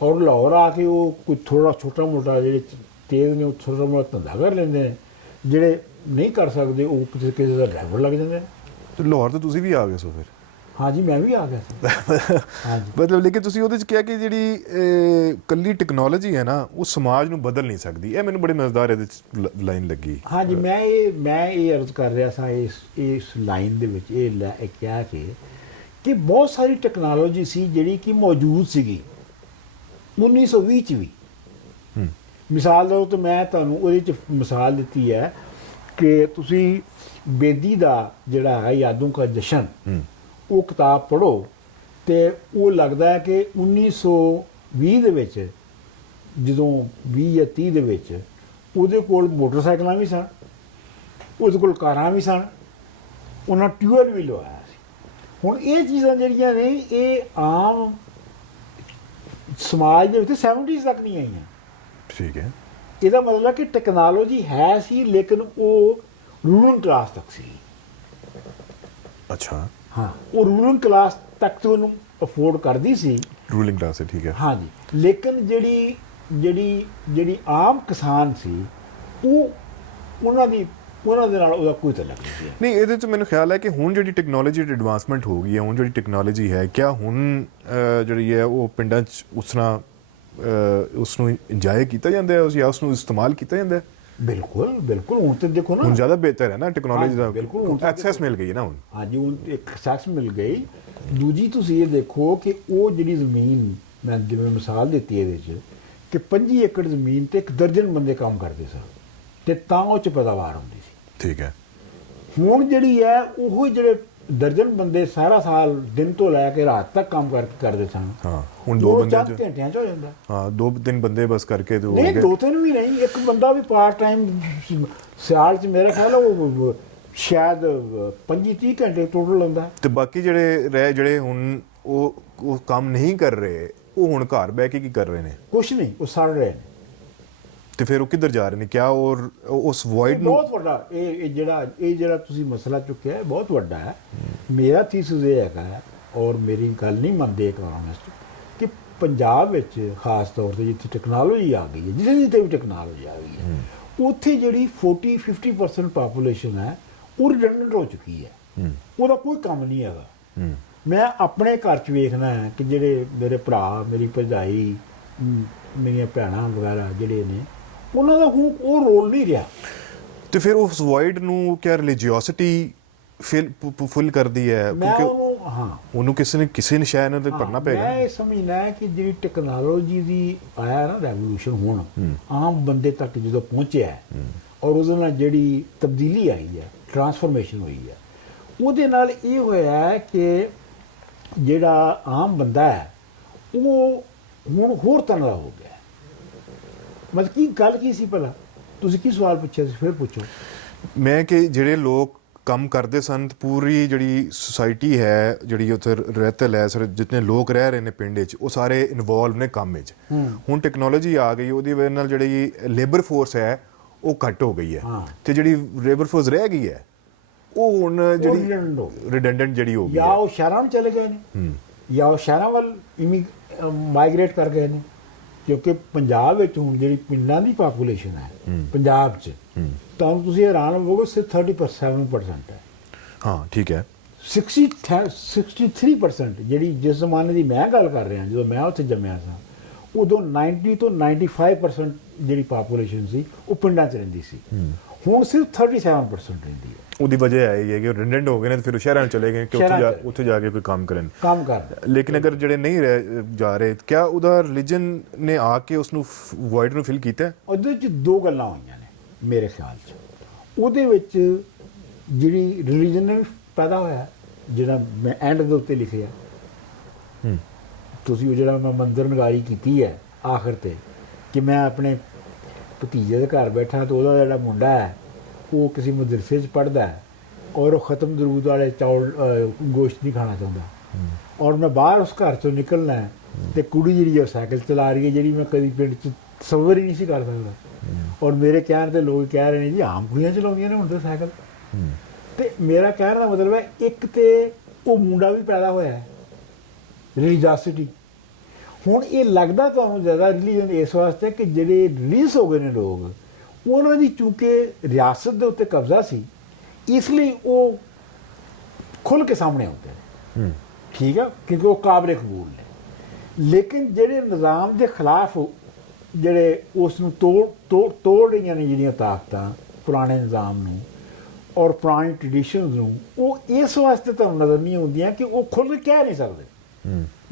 ਔਰ ਲਾਹੌਰ ਆ ਕੇ ਉਹ ਕੋਈ ਥੋੜਾ ਛੋਟਾ ਮੋਟਾ ਜਿਹੜੇ ਤੇਜ਼ ਨੇ ਉਹ ਥੋੜਾ ਮੋਟਾ ਧੰਦਾ ਕਰ ਲੈਂਦੇ ਨੇ, ਜਿਹੜੇ ਨਹੀਂ ਕਰ ਸਕਦੇ ਉਹ ਕਿਸੇ ਦਾ ਡਰਾਈਵਰ ਲੱਗ ਜਾਂਦੇ ਨੇ। ਤੇ ਲਾਹੌਰ ਤੋਂ ਤੁਸੀਂ ਵੀ ਆ ਗਏ ਸੋ ਫਿਰ? ਹਾਂਜੀ, ਮੈਂ ਵੀ ਆ ਗਿਆ ਸੀ। ਹਾਂਜੀ, ਮਤਲਬ ਲੇਕਿਨ ਤੁਸੀਂ ਉਹਦੇ 'ਚ ਕਿਹਾ ਕਿ ਜਿਹੜੀ ਕੱਲੀ ਟੈਕਨੋਲੋਜੀ ਹੈ ਨਾ ਉਹ ਸਮਾਜ ਨੂੰ ਬਦਲ ਨਹੀਂ ਸਕਦੀ। ਇਹ ਮੈਨੂੰ ਬੜੀ ਮਜ਼ੇਦਾਰ ਇਹਦੇ 'ਚ ਲਾਈਨ ਲੱਗੀ। ਹਾਂਜੀ, ਮੈਂ ਇਹ ਅਰਜ਼ ਕਰ ਰਿਹਾ ਸਾਂ ਇਸ ਲਾਈਨ ਦੇ ਵਿੱਚ ਇਹ ਕਿਹਾ ਕਿ ਬਹੁਤ ਸਾਰੀ ਟੈਕਨੋਲੋਜੀ ਸੀ ਜਿਹੜੀ ਕਿ ਮੌਜੂਦ ਸੀਗੀ 1920 'ਚ ਵੀ। ਮਿਸਾਲ ਦੇ ਤੌਰ ਤੇ ਮੈਂ ਤੁਹਾਨੂੰ ਉਹਦੇ 'ਚ ਮਿਸਾਲ ਦਿੱਤੀ ਹੈ ਕਿ ਤੁਸੀਂ ਬੇਦੀ ਦਾ ਜਿਹੜਾ ਹੈ ਯਾਦੋਂ ਕਾ ਜਸ਼ਨ ਉਹ ਕਿਤਾਬ ਪੜ੍ਹੋ ਤੇ ਉਹ ਲੱਗਦਾ ਹੈ ਕਿ 1920 ਦੇ ਵਿੱਚ ਜਦੋਂ 20 ਜਾਂ 30 ਦੇ ਵਿੱਚ ਉਹਦੇ ਕੋਲ ਮੋਟਰਸਾਈਕਲਾਂ ਵੀ ਸਨ, ਉਹਦੇ ਕੋਲ ਕਾਰਾਂ ਵੀ ਸਨ, ਉਹਨਾਂ ਟਿਊਬਵੈੱਲ ਵੀ ਲਵਾਇਆ ਸੀ। ਹੁਣ ਇਹ ਚੀਜ਼ਾਂ ਜਿਹੜੀਆਂ ਨੇ ਇਹ ਆਮ ਸਮਾਜ ਦੇ ਵਿੱਚ 70s ਤੱਕ ਨਹੀਂ ਆਈਆਂ। ਠੀਕ ਹੈ, ਇਹਦਾ ਮਤਲਬ ਕਿ ਟੈਕਨੋਲੋਜੀ ਹੈ ਸੀ ਲੇਕਿਨ ਉਹ ਰੂਲਰ ਕਲਾਸ ਤੱਕ ਸੀ। ਅੱਛਾ, ਹਾਂ, ਉਹ ਰੂਲਰ ਕਲਾਸ ਤੱਕ ਤੋਂ ਉਹਨੂੰ ਅਫੋਰਡ ਕਰਦੀ ਸੀ। ਰੂਲਿੰਗ ਕਲਾਸ ਹੈ, ਠੀਕ ਹੈ। ਹਾਂਜੀ, ਲੇਕਿਨ ਜਿਹੜੀ ਆਮ ਕਿਸਾਨ ਸੀ ਉਹਨਾਂ ਦੇ ਨਾਲ ਉਹਦਾ ਕੋਈ ਤਾਲੁਕ ਨਹੀਂ ਸੀ। ਨਹੀਂ, ਇਹਦੇ 'ਚ ਮੈਨੂੰ ਖਿਆਲ ਹੈ ਕਿ ਹੁਣ ਜਿਹੜੀ ਟੈਕਨੋਲੋਜੀ ਦੀ ਐਡਵਾਂਸਮੈਂਟ ਹੋ ਗਈ ਹੈ, ਹੁਣ ਜਿਹੜੀ ਟੈਕਨੋਲੋਜੀ ਹੈ, ਕਿਆ ਹੁਣ ਜਿਹੜੀ ਹੈ ਉਹ ਪਿੰਡਾਂ 'ਚ ਉਸ ਨੂੰ ਇੰਜੋਏ ਕੀਤਾ ਜਾਂਦਾ ਹੈ ਜਾਂ ਉਸ ਨੂੰ ਇਸਤੇਮਾਲ ਕੀਤਾ ਜਾਂਦਾ ਹੈ? ਬਿਲਕੁਲ ਬਿਲਕੁਲ। ਹੁਣ ਤੇ ਦੇਖੋ ਨਾ, ਹੁਣ ਜ਼ਿਆਦਾ ਬਿਹਤਰ ਹੈ ਨਾ ਟੈਕਨੋਲੋਜੀ ਦਾ, ਬਿਲਕੁਲ ਐਕਸੈਸ ਮਿਲ ਗਈ ਹੈ ਨਾ ਹੁਣ। ਹਾਂਜੀ, ਹੁਣ ਇੱਕ ਐਕਸੈਸ ਮਿਲ ਗਈ। ਦੂਜੀ ਤੁਸੀਂ ਇਹ ਦੇਖੋ ਕਿ ਉਹ ਜਿਹੜੀ ਜ਼ਮੀਨ ਮੈਂ ਜਿਵੇਂ ਮਿਸਾਲ ਦਿੱਤੀ ਇਹਦੇ 'ਚ ਕਿ 25 ਏਕੜ ਜ਼ਮੀਨ ਤੇ 1 ਦਰਜਨ ਬੰਦੇ ਕੰਮ ਕਰਦੇ ਸਨ। ਤੇ ਤਾਂ ਉਹ 'ਚ ਪੈਦਾਵਾਰ ਹੁੰਦੀ ਸੀ। ਠੀਕ ਹੈ। ਹੁਣ ਜਿਹੜੀ ਹੈ ਉਹ ਜਿਹੜੇ ਦਰਜਨ ਬੰਦੇ ਸਾਰਾ ਸਾਲ ਦਿਨ ਤੋਂ ਲੈ ਕੇ ਰਾਤ ਤੱਕ ਕੰਮ ਕਰਦੇ ਸਨ, ਹਾਂ ਹੁਣ ਦੋ ਉਹ ਬੰਦਿਆਂ ਚੰਦ ਚ ਘੰਟਿਆਂ 'ਚ ਹੋ ਜਾਂਦਾ। ਹਾਂ 2-3 ਬੰਦੇ ਬਸ ਕਰਕੇ ਤੇ ਹੋ ਨਹੀਂ ਗਏ। 2-3 ਵੀ ਨਹੀਂ, ਇੱਕ ਬੰਦਾ ਵੀ ਪਾਰਟ ਟਾਈਮ ਸਿਆਲ 'ਚ ਮੇਰਾ ਖਿਆਲ ਉਹ ਸ਼ਾਇਦ 25-30 ਘੰਟੇ ਟੋਟਲ ਹੁੰਦਾ। ਤੇ ਬਾਕੀ ਜਿਹੜੇ ਹੁਣ ਉਹ ਕੰਮ ਨਹੀਂ ਕਰ ਰਹੇ, ਉਹ ਹੁਣ ਘਰ ਬਹਿ ਕੇ ਕੀ ਕਰ ਰਹੇ ਨੇ? ਕੁਛ ਨਹੀਂ, ਉਹ ਸੜ ਰਹੇ ਨੇ। ਤੇ ਫਿਰ ਉਹ ਕਿੱਧਰ ਜਾ ਰਹੇ ਨੇ? ਕਿਆ ਔਰ ਉਸ ਇਹ ਵੋਇਡ ਨੂੰ ਬਹੁਤ ਵੱਡਾ ਇਹ ਜਿਹੜਾ ਤੁਸੀਂ ਮਸਲਾ ਚੁੱਕਿਆ ਹੈ ਬਹੁਤ ਵੱਡਾ ਹੈ। ਮੇਰਾ ਥੀਸਿਸ ਇਹ ਹੈਗਾ, ਔਰ ਮੇਰੀ ਗੱਲ ਨਹੀਂ ਮੰਨਦੇ ਇਕਨੋਮਿਸਟ, ਕਿ ਪੰਜਾਬ ਵਿੱਚ ਖਾਸ ਤੌਰ ਤੇ ਜਿੱਥੇ ਟੈਕਨੋਲੋਜੀ ਆ ਗਈ ਹੈ, ਜਿੱਥੇ ਵੀ ਟੈਕਨੋਲੋਜੀ ਆ ਗਈ ਹੈ, ਉੱਥੇ ਜਿਹੜੀ 40-50% ਪਾਪੂਲੇਸ਼ਨ ਹੈ ਉਹ ਰਿਡੰਡੈਂਟ ਹੋ ਚੁੱਕੀ ਹੈ। ਉਹਦਾ ਕੋਈ ਕੰਮ ਨਹੀਂ ਹੈਗਾ। ਮੈਂ ਆਪਣੇ ਘਰ 'ਚ ਵੇਖਣਾ ਹੈ ਕਿ ਜਿਹੜੇ ਮੇਰੇ ਭਰਾ, ਮੇਰੀ ਭਰਜਾਈ, ਮੇਰੀਆਂ ਭੈਣਾਂ ਵਗੈਰਾ ਜਿਹੜੇ ਨੇ, ਉਹਨਾਂ ਦਾ ਹੁਣ ਉਹ ਰੋਲ ਨਹੀਂ ਰਿਹਾ। ਤੇ ਫਿਰ ਉਸ ਵੋਇਡ ਨੂੰ ਕਿਆ ਰਿਲੀਜੀਓਸਿਟੀ ਫੁੱਲ ਕਰਦੀ ਹੈ? ਮੈਂ ਕਿਉਂਕਿ ਉਹਨੂੰ ਕਿਸੇ ਨੇ ਸ਼ਾਇਦ ਨਾਲ ਭਰਨਾ ਪਏਗਾ। ਮੈਂ ਇਹ ਸਮਝਣਾ ਹੈ ਕਿ ਜਿਹੜੀ ਟੈਕਨੋਲੋਜੀ ਦੀ ਆਇਆ ਨਾ ਰੈਵੋਲੂਸ਼ਨ, ਹੁਣ ਆਮ ਬੰਦੇ ਤੱਕ ਜਦੋਂ ਪਹੁੰਚਿਆ ਹੈ, ਔਰ ਉਹਦੇ ਨਾਲ ਜਿਹੜੀ ਤਬਦੀਲੀ ਆਈ ਹੈ, ਟਰਾਂਸਫਰਮੇਸ਼ਨ ਹੋਈ ਹੈ, ਉਹਦੇ ਨਾਲ ਇਹ ਹੋਇਆ ਹੈ ਕਿ ਜਿਹੜਾ ਆਮ ਬੰਦਾ ਹੈ ਉਹ ਹੁਣ ਹੋਰ ਤਰ੍ਹਾਂ ਦਾ ਹੋ ਗਿਆ। ਮਤਲਬ ਕੀ ਗੱਲ ਕੀ ਸੀ ਪਹਿਲਾਂ? ਤੁਸੀਂ ਕੀ ਸਵਾਲ ਪੁੱਛਿਆ ਸੀ? ਫਿਰ ਪੁੱਛੋ। ਮੈਂ ਕਿ ਜਿਹੜੇ ਲੋਕ ਕੰਮ ਕਰਦੇ ਸਨ, ਪੂਰੀ ਜਿਹੜੀ ਸੁਸਾਇਟੀ ਹੈ, ਜਿਹੜੀ ਉੱਥੇ ਰਹਿਤਲ ਹੈ, ਸਰ ਜਿੰਨੇ ਲੋਕ ਰਹਿ ਰਹੇ ਨੇ ਪਿੰਡ 'ਚ, ਉਹ ਸਾਰੇ ਇਨਵੋਲਵ ਨੇ ਕੰਮ ਵਿੱਚ। ਹੁਣ ਟੈਕਨੋਲੋਜੀ ਆ ਗਈ, ਉਹਦੀ ਵਜ੍ਹਾ ਨਾਲ ਜਿਹੜੀ ਲੇਬਰ ਫੋਰਸ ਹੈ ਉਹ ਘੱਟ ਹੋ ਗਈ ਹੈ, ਤੇ ਜਿਹੜੀ ਲੇਬਰ ਫੋਰਸ ਰਹਿ ਗਈ ਹੈ ਉਹ ਹੁਣ ਜਿਹੜੀ ਰਿਡੰਡੈਂਟ ਜਿਹੜੀ ਹੋ ਗਈ ਜਾਂ ਉਹ ਸ਼ਹਿਰਾਂ ਨੂੰ ਚਲੇ ਗਏ ਨੇ, ਜਾਂ ਉਹ ਸ਼ਹਿਰਾਂ ਵੱਲ ਮਾਈਗ੍ਰੇਟ ਕਰ ਗਏ ਨੇ। ਕਿਉਂਕਿ ਪੰਜਾਬ ਵਿੱਚ ਹੁਣ ਜਿਹੜੀ ਪਿੰਡਾਂ ਦੀ ਪਾਪੂਲੇਸ਼ਨ ਹੈ ਪੰਜਾਬ 'ਚ, ਤਾਂ ਤੁਸੀਂ ਹੈਰਾਨ ਹੋਵੋਗੇ, ਸਿਰਫ 37% ਹੈ। ਹਾਂ ਠੀਕ ਹੈ। 63% ਜਿਹੜੀ ਜਿਸ ਜ਼ਮਾਨੇ ਦੀ ਮੈਂ ਗੱਲ ਕਰ ਰਿਹਾ, ਜਦੋਂ ਮੈਂ ਉੱਥੇ ਜੰਮਿਆ ਸਾਂ, ਉਦੋਂ 90 ਤੋਂ 95% ਜਿਹੜੀ ਪਾਪੂਲੇਸ਼ਨ ਸੀ ਉਹ ਪਿੰਡਾਂ 'ਚ ਰਹਿੰਦੀ ਸੀ। ਹੁਣ ਸਿਰਫ 37% ਰਹਿੰਦੀ ਹੈ। ਉਹਦੀ ਵਜ੍ਹਾ ਇਹ ਹੈ ਕਿ ਉਹ ਰਿਡੰਡੈਂਟ ਹੋ ਗਏ ਨੇ, ਤੇ ਫਿਰ ਉਹ ਸ਼ਹਿਰਾਂ ਨੂੰ ਚਲੇ ਗਏ ਕਿ ਉੱਥੇ ਜਾ ਕੇ ਕੋਈ ਕੰਮ ਕਰਨ। ਲੇਕਿਨ ਅਗਰ ਜਿਹੜੇ ਨਹੀਂ ਜਾ ਰਹੇ, ਕਿਆ ਉਹਦਾ ਰਿਲੀਜਨ ਨੇ ਆ ਕੇ ਉਸ ਨੂੰ ਵੋਇਡ ਨੂੰ ਫਿਲ ਕੀਤਾ? ਉਹਦੇ ਵਿੱਚ ਦੋ ਗੱਲਾਂ ਹੋਈਆਂ ਨੇ ਮੇਰੇ ਖਿਆਲ 'ਚ। ਉਹਦੇ ਵਿੱਚ ਜਿਹੜੀ ਰਿਲੀਜਨ ਨੇ ਪੈਦਾ ਹੋਇਆ, ਜਿਹੜਾ ਮੈਂ ਐਂਡ ਦੇ ਉੱਤੇ ਲਿਖਿਆ, ਤੁਸੀਂ ਉਹ ਜਿਹੜਾ ਮੈਂ ਮੰਦਰ ਨਗਾਰੀ ਕੀਤੀ ਹੈ ਆਖਰ ਤੇ, ਕਿ ਮੈਂ ਆਪਣੇ ਭਤੀਜੇ ਦੇ ਘਰ ਬੈਠਾ ਤੇ ਉਹਦਾ ਜਿਹੜਾ ਮੁੰਡਾ ਹੈ ਉਹ ਕਿਸੇ ਮਦਰਸੇ 'ਚ ਪੜ੍ਹਦਾ ਹੈ, ਔਰ ਉਹ ਖਤਮ ਦਰੂਦ ਵਾਲੇ ਚੌਲ ਗੋਸ਼ਤ ਨਹੀਂ ਖਾਣਾ ਚਾਹੁੰਦਾ, ਔਰ ਮੈਂ ਬਾਹਰ ਉਸ ਘਰ 'ਚੋਂ ਨਿਕਲਣਾ ਹੈ, ਤੇ ਕੁੜੀ ਜਿਹੜੀ ਉਹ ਸਾਈਕਲ ਚਲਾ ਰਹੀ ਹੈ, ਜਿਹੜੀ ਮੈਂ ਕਦੀ ਪਿੰਡ 'ਚ ਤਸੱਵਰ ਹੀ ਨਹੀਂ ਸੀ ਕਰ ਸਕਦਾ, ਔਰ ਮੇਰੇ ਕਹਿਣ ਤੇ ਲੋਕ ਕਹਿ ਰਹੇ ਨੇ ਜੀ ਆਮ ਕੁੜੀਆਂ ਚਲਾਉਂਦੀਆਂ ਨੇ ਹੁਣ ਤਾਂ ਸਾਈਕਲ। ਤੇ ਮੇਰਾ ਕਹਿਣ ਦਾ ਮਤਲਬ ਹੈ, ਇੱਕ ਤੇ ਉਹ ਮੁੰਡਾ ਵੀ ਪੈਦਾ ਹੋਇਆ ਹੈ, ਰਿਲੀਜੀਅਸਿਟੀ। ਹੁਣ ਇਹ ਲੱਗਦਾ ਤੁਹਾਨੂੰ ਜ਼ਿਆਦਾ ਰਿਲੀਜਨ ਇਸ ਵਾਸਤੇ ਕਿ ਜਿਹੜੇ ਰਿਲੀਜ਼ ਹੋ ਗਏ ਨੇ ਲੋਕ, ਉਹਨਾਂ ਦੀ ਚੂੰਕਿ ਰਿਆਸਤ ਦੇ ਉੱਤੇ ਕਬਜ਼ਾ ਸੀ, ਇਸ ਲਈ ਉਹ ਖੁੱਲ੍ਹ ਕੇ ਸਾਹਮਣੇ ਆਉਂਦੇ ਨੇ, ਠੀਕ ਹੈ, ਕਿਉਂਕਿ ਉਹ ਕਾਬਲੇ ਕਬੂਲ ਨੇ। ਲੇਕਿਨ ਜਿਹੜੇ ਨਿਜ਼ਾਮ ਦੇ ਖਿਲਾਫ, ਜਿਹੜੇ ਉਸ ਨੂੰ ਤੋੜ ਰਹੀਆਂ ਨੇ ਜਿਹੜੀਆਂ ਤਾਕਤਾਂ ਪੁਰਾਣੇ ਨਿਜ਼ਾਮ ਨੂੰ ਔਰ ਪੁਰਾਣੀ ਟ੍ਰੈਡੀਸ਼ਨਸ ਨੂੰ, ਉਹ ਇਸ ਵਾਸਤੇ ਤੁਹਾਨੂੰ ਨਜ਼ਰ ਨਹੀਂ ਆਉਂਦੀਆਂ ਕਿ ਉਹ ਖੁੱਲ੍ਹ ਕੇ ਕਹਿ ਨਹੀਂ ਸਕਦੇ।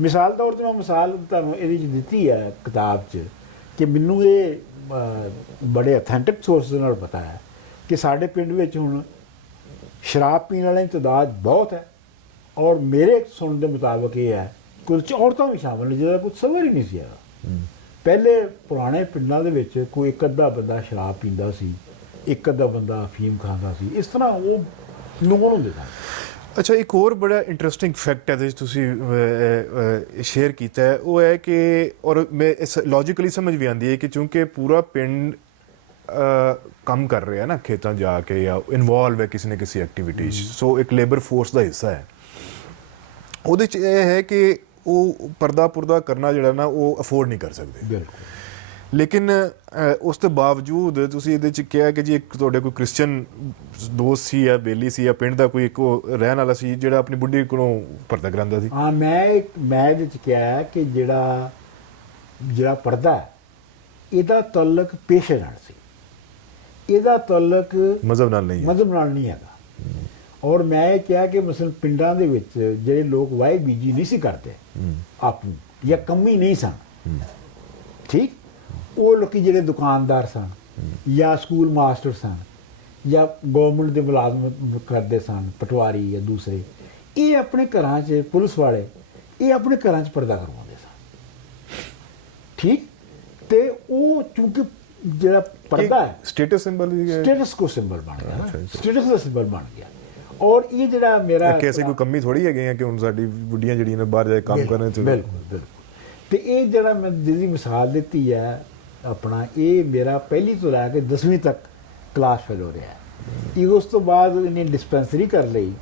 ਮਿਸਾਲ ਤੌਰ 'ਤੇ ਮੈਂ ਮਿਸਾਲ ਤੁਹਾਨੂੰ ਇਹਦੇ 'ਚ ਦਿੱਤੀ ਹੈ ਕਿਤਾਬ 'ਚ, ਕਿ ਮੈਨੂੰ ਇਹ ਬੜੇ ਅਥੈਂਟਿਕ ਸੋਰਸ ਨਾਲ ਪਤਾ ਹੈ ਕਿ ਸਾਡੇ ਪਿੰਡ ਵਿੱਚ ਹੁਣ ਸ਼ਰਾਬ ਪੀਣ ਵਾਲਿਆਂ ਦੀ ਤਾਦਾਦ ਬਹੁਤ ਹੈ, ਔਰ ਮੇਰੇ ਸੁਣਨ ਦੇ ਮੁਤਾਬਕ ਇਹ ਹੈ ਕੁਝ ਔਰਤਾਂ ਵੀ ਸ਼ਾਮਲ ਨੇ ਜਿਹਦਾ ਕੁਝ ਸਬਰ ਹੀ ਨਹੀਂ ਸੀ ਹੈਗਾ। ਪਹਿਲੇ ਪੁਰਾਣੇ ਪਿੰਡਾਂ ਦੇ ਵਿੱਚ ਕੋਈ ਇੱਕ ਅੱਧਾ ਬੰਦਾ ਸ਼ਰਾਬ ਪੀਂਦਾ ਸੀ, ਇੱਕ ਅੱਧਾ ਬੰਦਾ ਅਫੀਮ ਖਾਂਦਾ ਸੀ, ਇਸ ਤਰ੍ਹਾਂ ਉਹ ਨੋਨ ਹੁੰਦੇ ਸਨ। ਅੱਛਾ, ਇੱਕ ਹੋਰ ਬੜਾ ਇੰਟਰਸਟਿੰਗ ਫੈਕਟ ਹੈ ਤੁਸੀਂ ਸ਼ੇਅਰ ਕੀਤਾ ਹੈ, ਉਹ ਹੈ ਕਿ, ਔਰ ਮੈਂ ਇਸ ਲੌਜੀਕਲੀ ਸਮਝ ਵੀ ਆਉਂਦੀ ਹੈ ਕਿ ਚੂੰਕਿ ਪੂਰਾ ਪਿੰਡ ਕੰਮ ਕਰ ਰਿਹਾ ਨਾ ਖੇਤਾਂ ਜਾ ਕੇ, ਜਾਂ ਇਨਵੋਲਵ ਹੈ ਕਿਸੇ ਨਾ ਕਿਸੇ ਐਕਟੀਵਿਟੀ 'ਚ, ਸੋ ਇੱਕ ਲੇਬਰ ਫੋਰਸ ਦਾ ਹਿੱਸਾ ਹੈ। ਉਹਦੇ 'ਚ ਇਹ ਹੈ ਕਿ ਉਹ ਪਰਦਾ ਕਰਨਾ ਜਿਹੜਾ ਨਾ ਉਹ ਅਫੋਰਡ ਨਹੀਂ ਕਰ ਸਕਦੇ। ਬਿਲਕੁਲ। ਲੇਕਿਨ ਉਸ ਤੋਂ ਬਾਵਜੂਦ ਤੁਸੀਂ ਇਹਦੇ 'ਚ ਕਿਹਾ ਕਿ ਜੀ ਇੱਕ ਤੁਹਾਡੇ ਕੋਈ ਕ੍ਰਿਸਚਨ ਦੋਸਤ ਸੀ ਜਾਂ ਬੇਲੀ ਸੀ ਜਾਂ ਪਿੰਡ ਦਾ ਕੋਈ ਇੱਕ ਰਹਿਣ ਵਾਲਾ ਸੀ ਜਿਹੜਾ ਆਪਣੀ ਬੁੱਢੀ ਕੋਲੋਂ ਪਰਦਾ ਕਰਾਉਂਦਾ ਸੀ। ਹਾਂ, ਮੈਂ ਇਹਦੇ 'ਚ ਕਿਹਾ ਕਿ ਜਿਹੜਾ ਪਰਦਾ ਹੈ ਇਹਦਾ ਤਾਲੁਕ ਪੇਸ਼ੇ ਨਾਲ ਸੀ, ਇਹਦਾ ਤਾਲੁਕ ਮਜ਼ਹਬ ਨਾਲ ਨਹੀਂ ਹੈਗਾ। ਔਰ ਮੈਂ ਇਹ ਕਿਹਾ ਕਿ ਮਸਲਨ ਪਿੰਡਾਂ ਦੇ ਵਿੱਚ ਜਿਹੜੇ ਲੋਕ ਵਾਹੀ ਬੀਜੀ ਨਹੀਂ ਸੀ ਕਰਦੇ ਆਪੂ, ਜਾਂ ਕੰਮੀ ਨਹੀਂ ਸਨ, ਠੀਕ, ਉਹ ਲੋਕੀ ਜਿਹੜੇ ਦੁਕਾਨਦਾਰ ਸਨ ਜਾਂ ਸਕੂਲ ਮਾਸਟਰ ਸਨ ਜਾਂ ਗਵਰਨਮੈਂਟ ਦੇ ਮੁਲਾਜ਼ਮ ਕਰਦੇ ਸਨ, ਪਟਵਾਰੀ ਜਾਂ ਦੂਸਰੇ, ਇਹ ਆਪਣੇ ਘਰਾਂ 'ਚ ਪੁਲਿਸ ਵਾਲੇ ਇਹ ਆਪਣੇ ਘਰਾਂ 'ਚ ਪਰਦਾ ਕਰਵਾਉਂਦੇ ਸਨ। ਠੀਕ, ਤੇ ਉਹ ਚੂੰਕਿ ਜਿਹੜਾ ਪਰਦਾ ਹੈ ਸਟੇਟਸ ਸਿੰਬਲ ਸਟੇਟਸ ਕੋ ਸਿੰਬਲ ਬਣ ਗਿਆ, ਸਟੇਟਸ ਦਾ ਸਿੰਬਲ ਬਣ ਗਿਆ। ਔਰ ਇਹ ਜਿਹੜਾ ਮੇਰਾ ਕਿਸੇ ਕੋਈ ਕਮੀ ਥੋੜੀ ਹੈਗੇ ਆ ਕਿ ਹੁਣ ਸਾਡੀ ਬੁੱਢੀਆਂ ਜਿਹੜੀਆਂ ਨੇ ਬਾਹਰ ਜਾ ਕੇ ਕੰਮ ਕਰਨ ਚ ਬਿਲਕੁਲ ਬਿਲਕੁਲ। ਤੇ ਇਹ ਜਿਹੜਾ ਮੈਂ ਜਿਹਦੀ ਮਿਸਾਲ ਦਿੱਤੀ ਹੈ ਆਪਣਾ, ਇਹ ਮੇਰਾ ਪਹਿਲੀ ਤੋਂ ਲੈ ਕੇ 10ਵੀਂ ਤੱਕ ਕਲਾਸ ਫੈਲੋ ਰਿਹਾ ਹੈ। ਇਹ ਉਸ ਤੋਂ ਬਾਅਦ ਇਹਨੇ ਡਿਸਪੈਂਸਰੀ ਕਰ ਲਈ,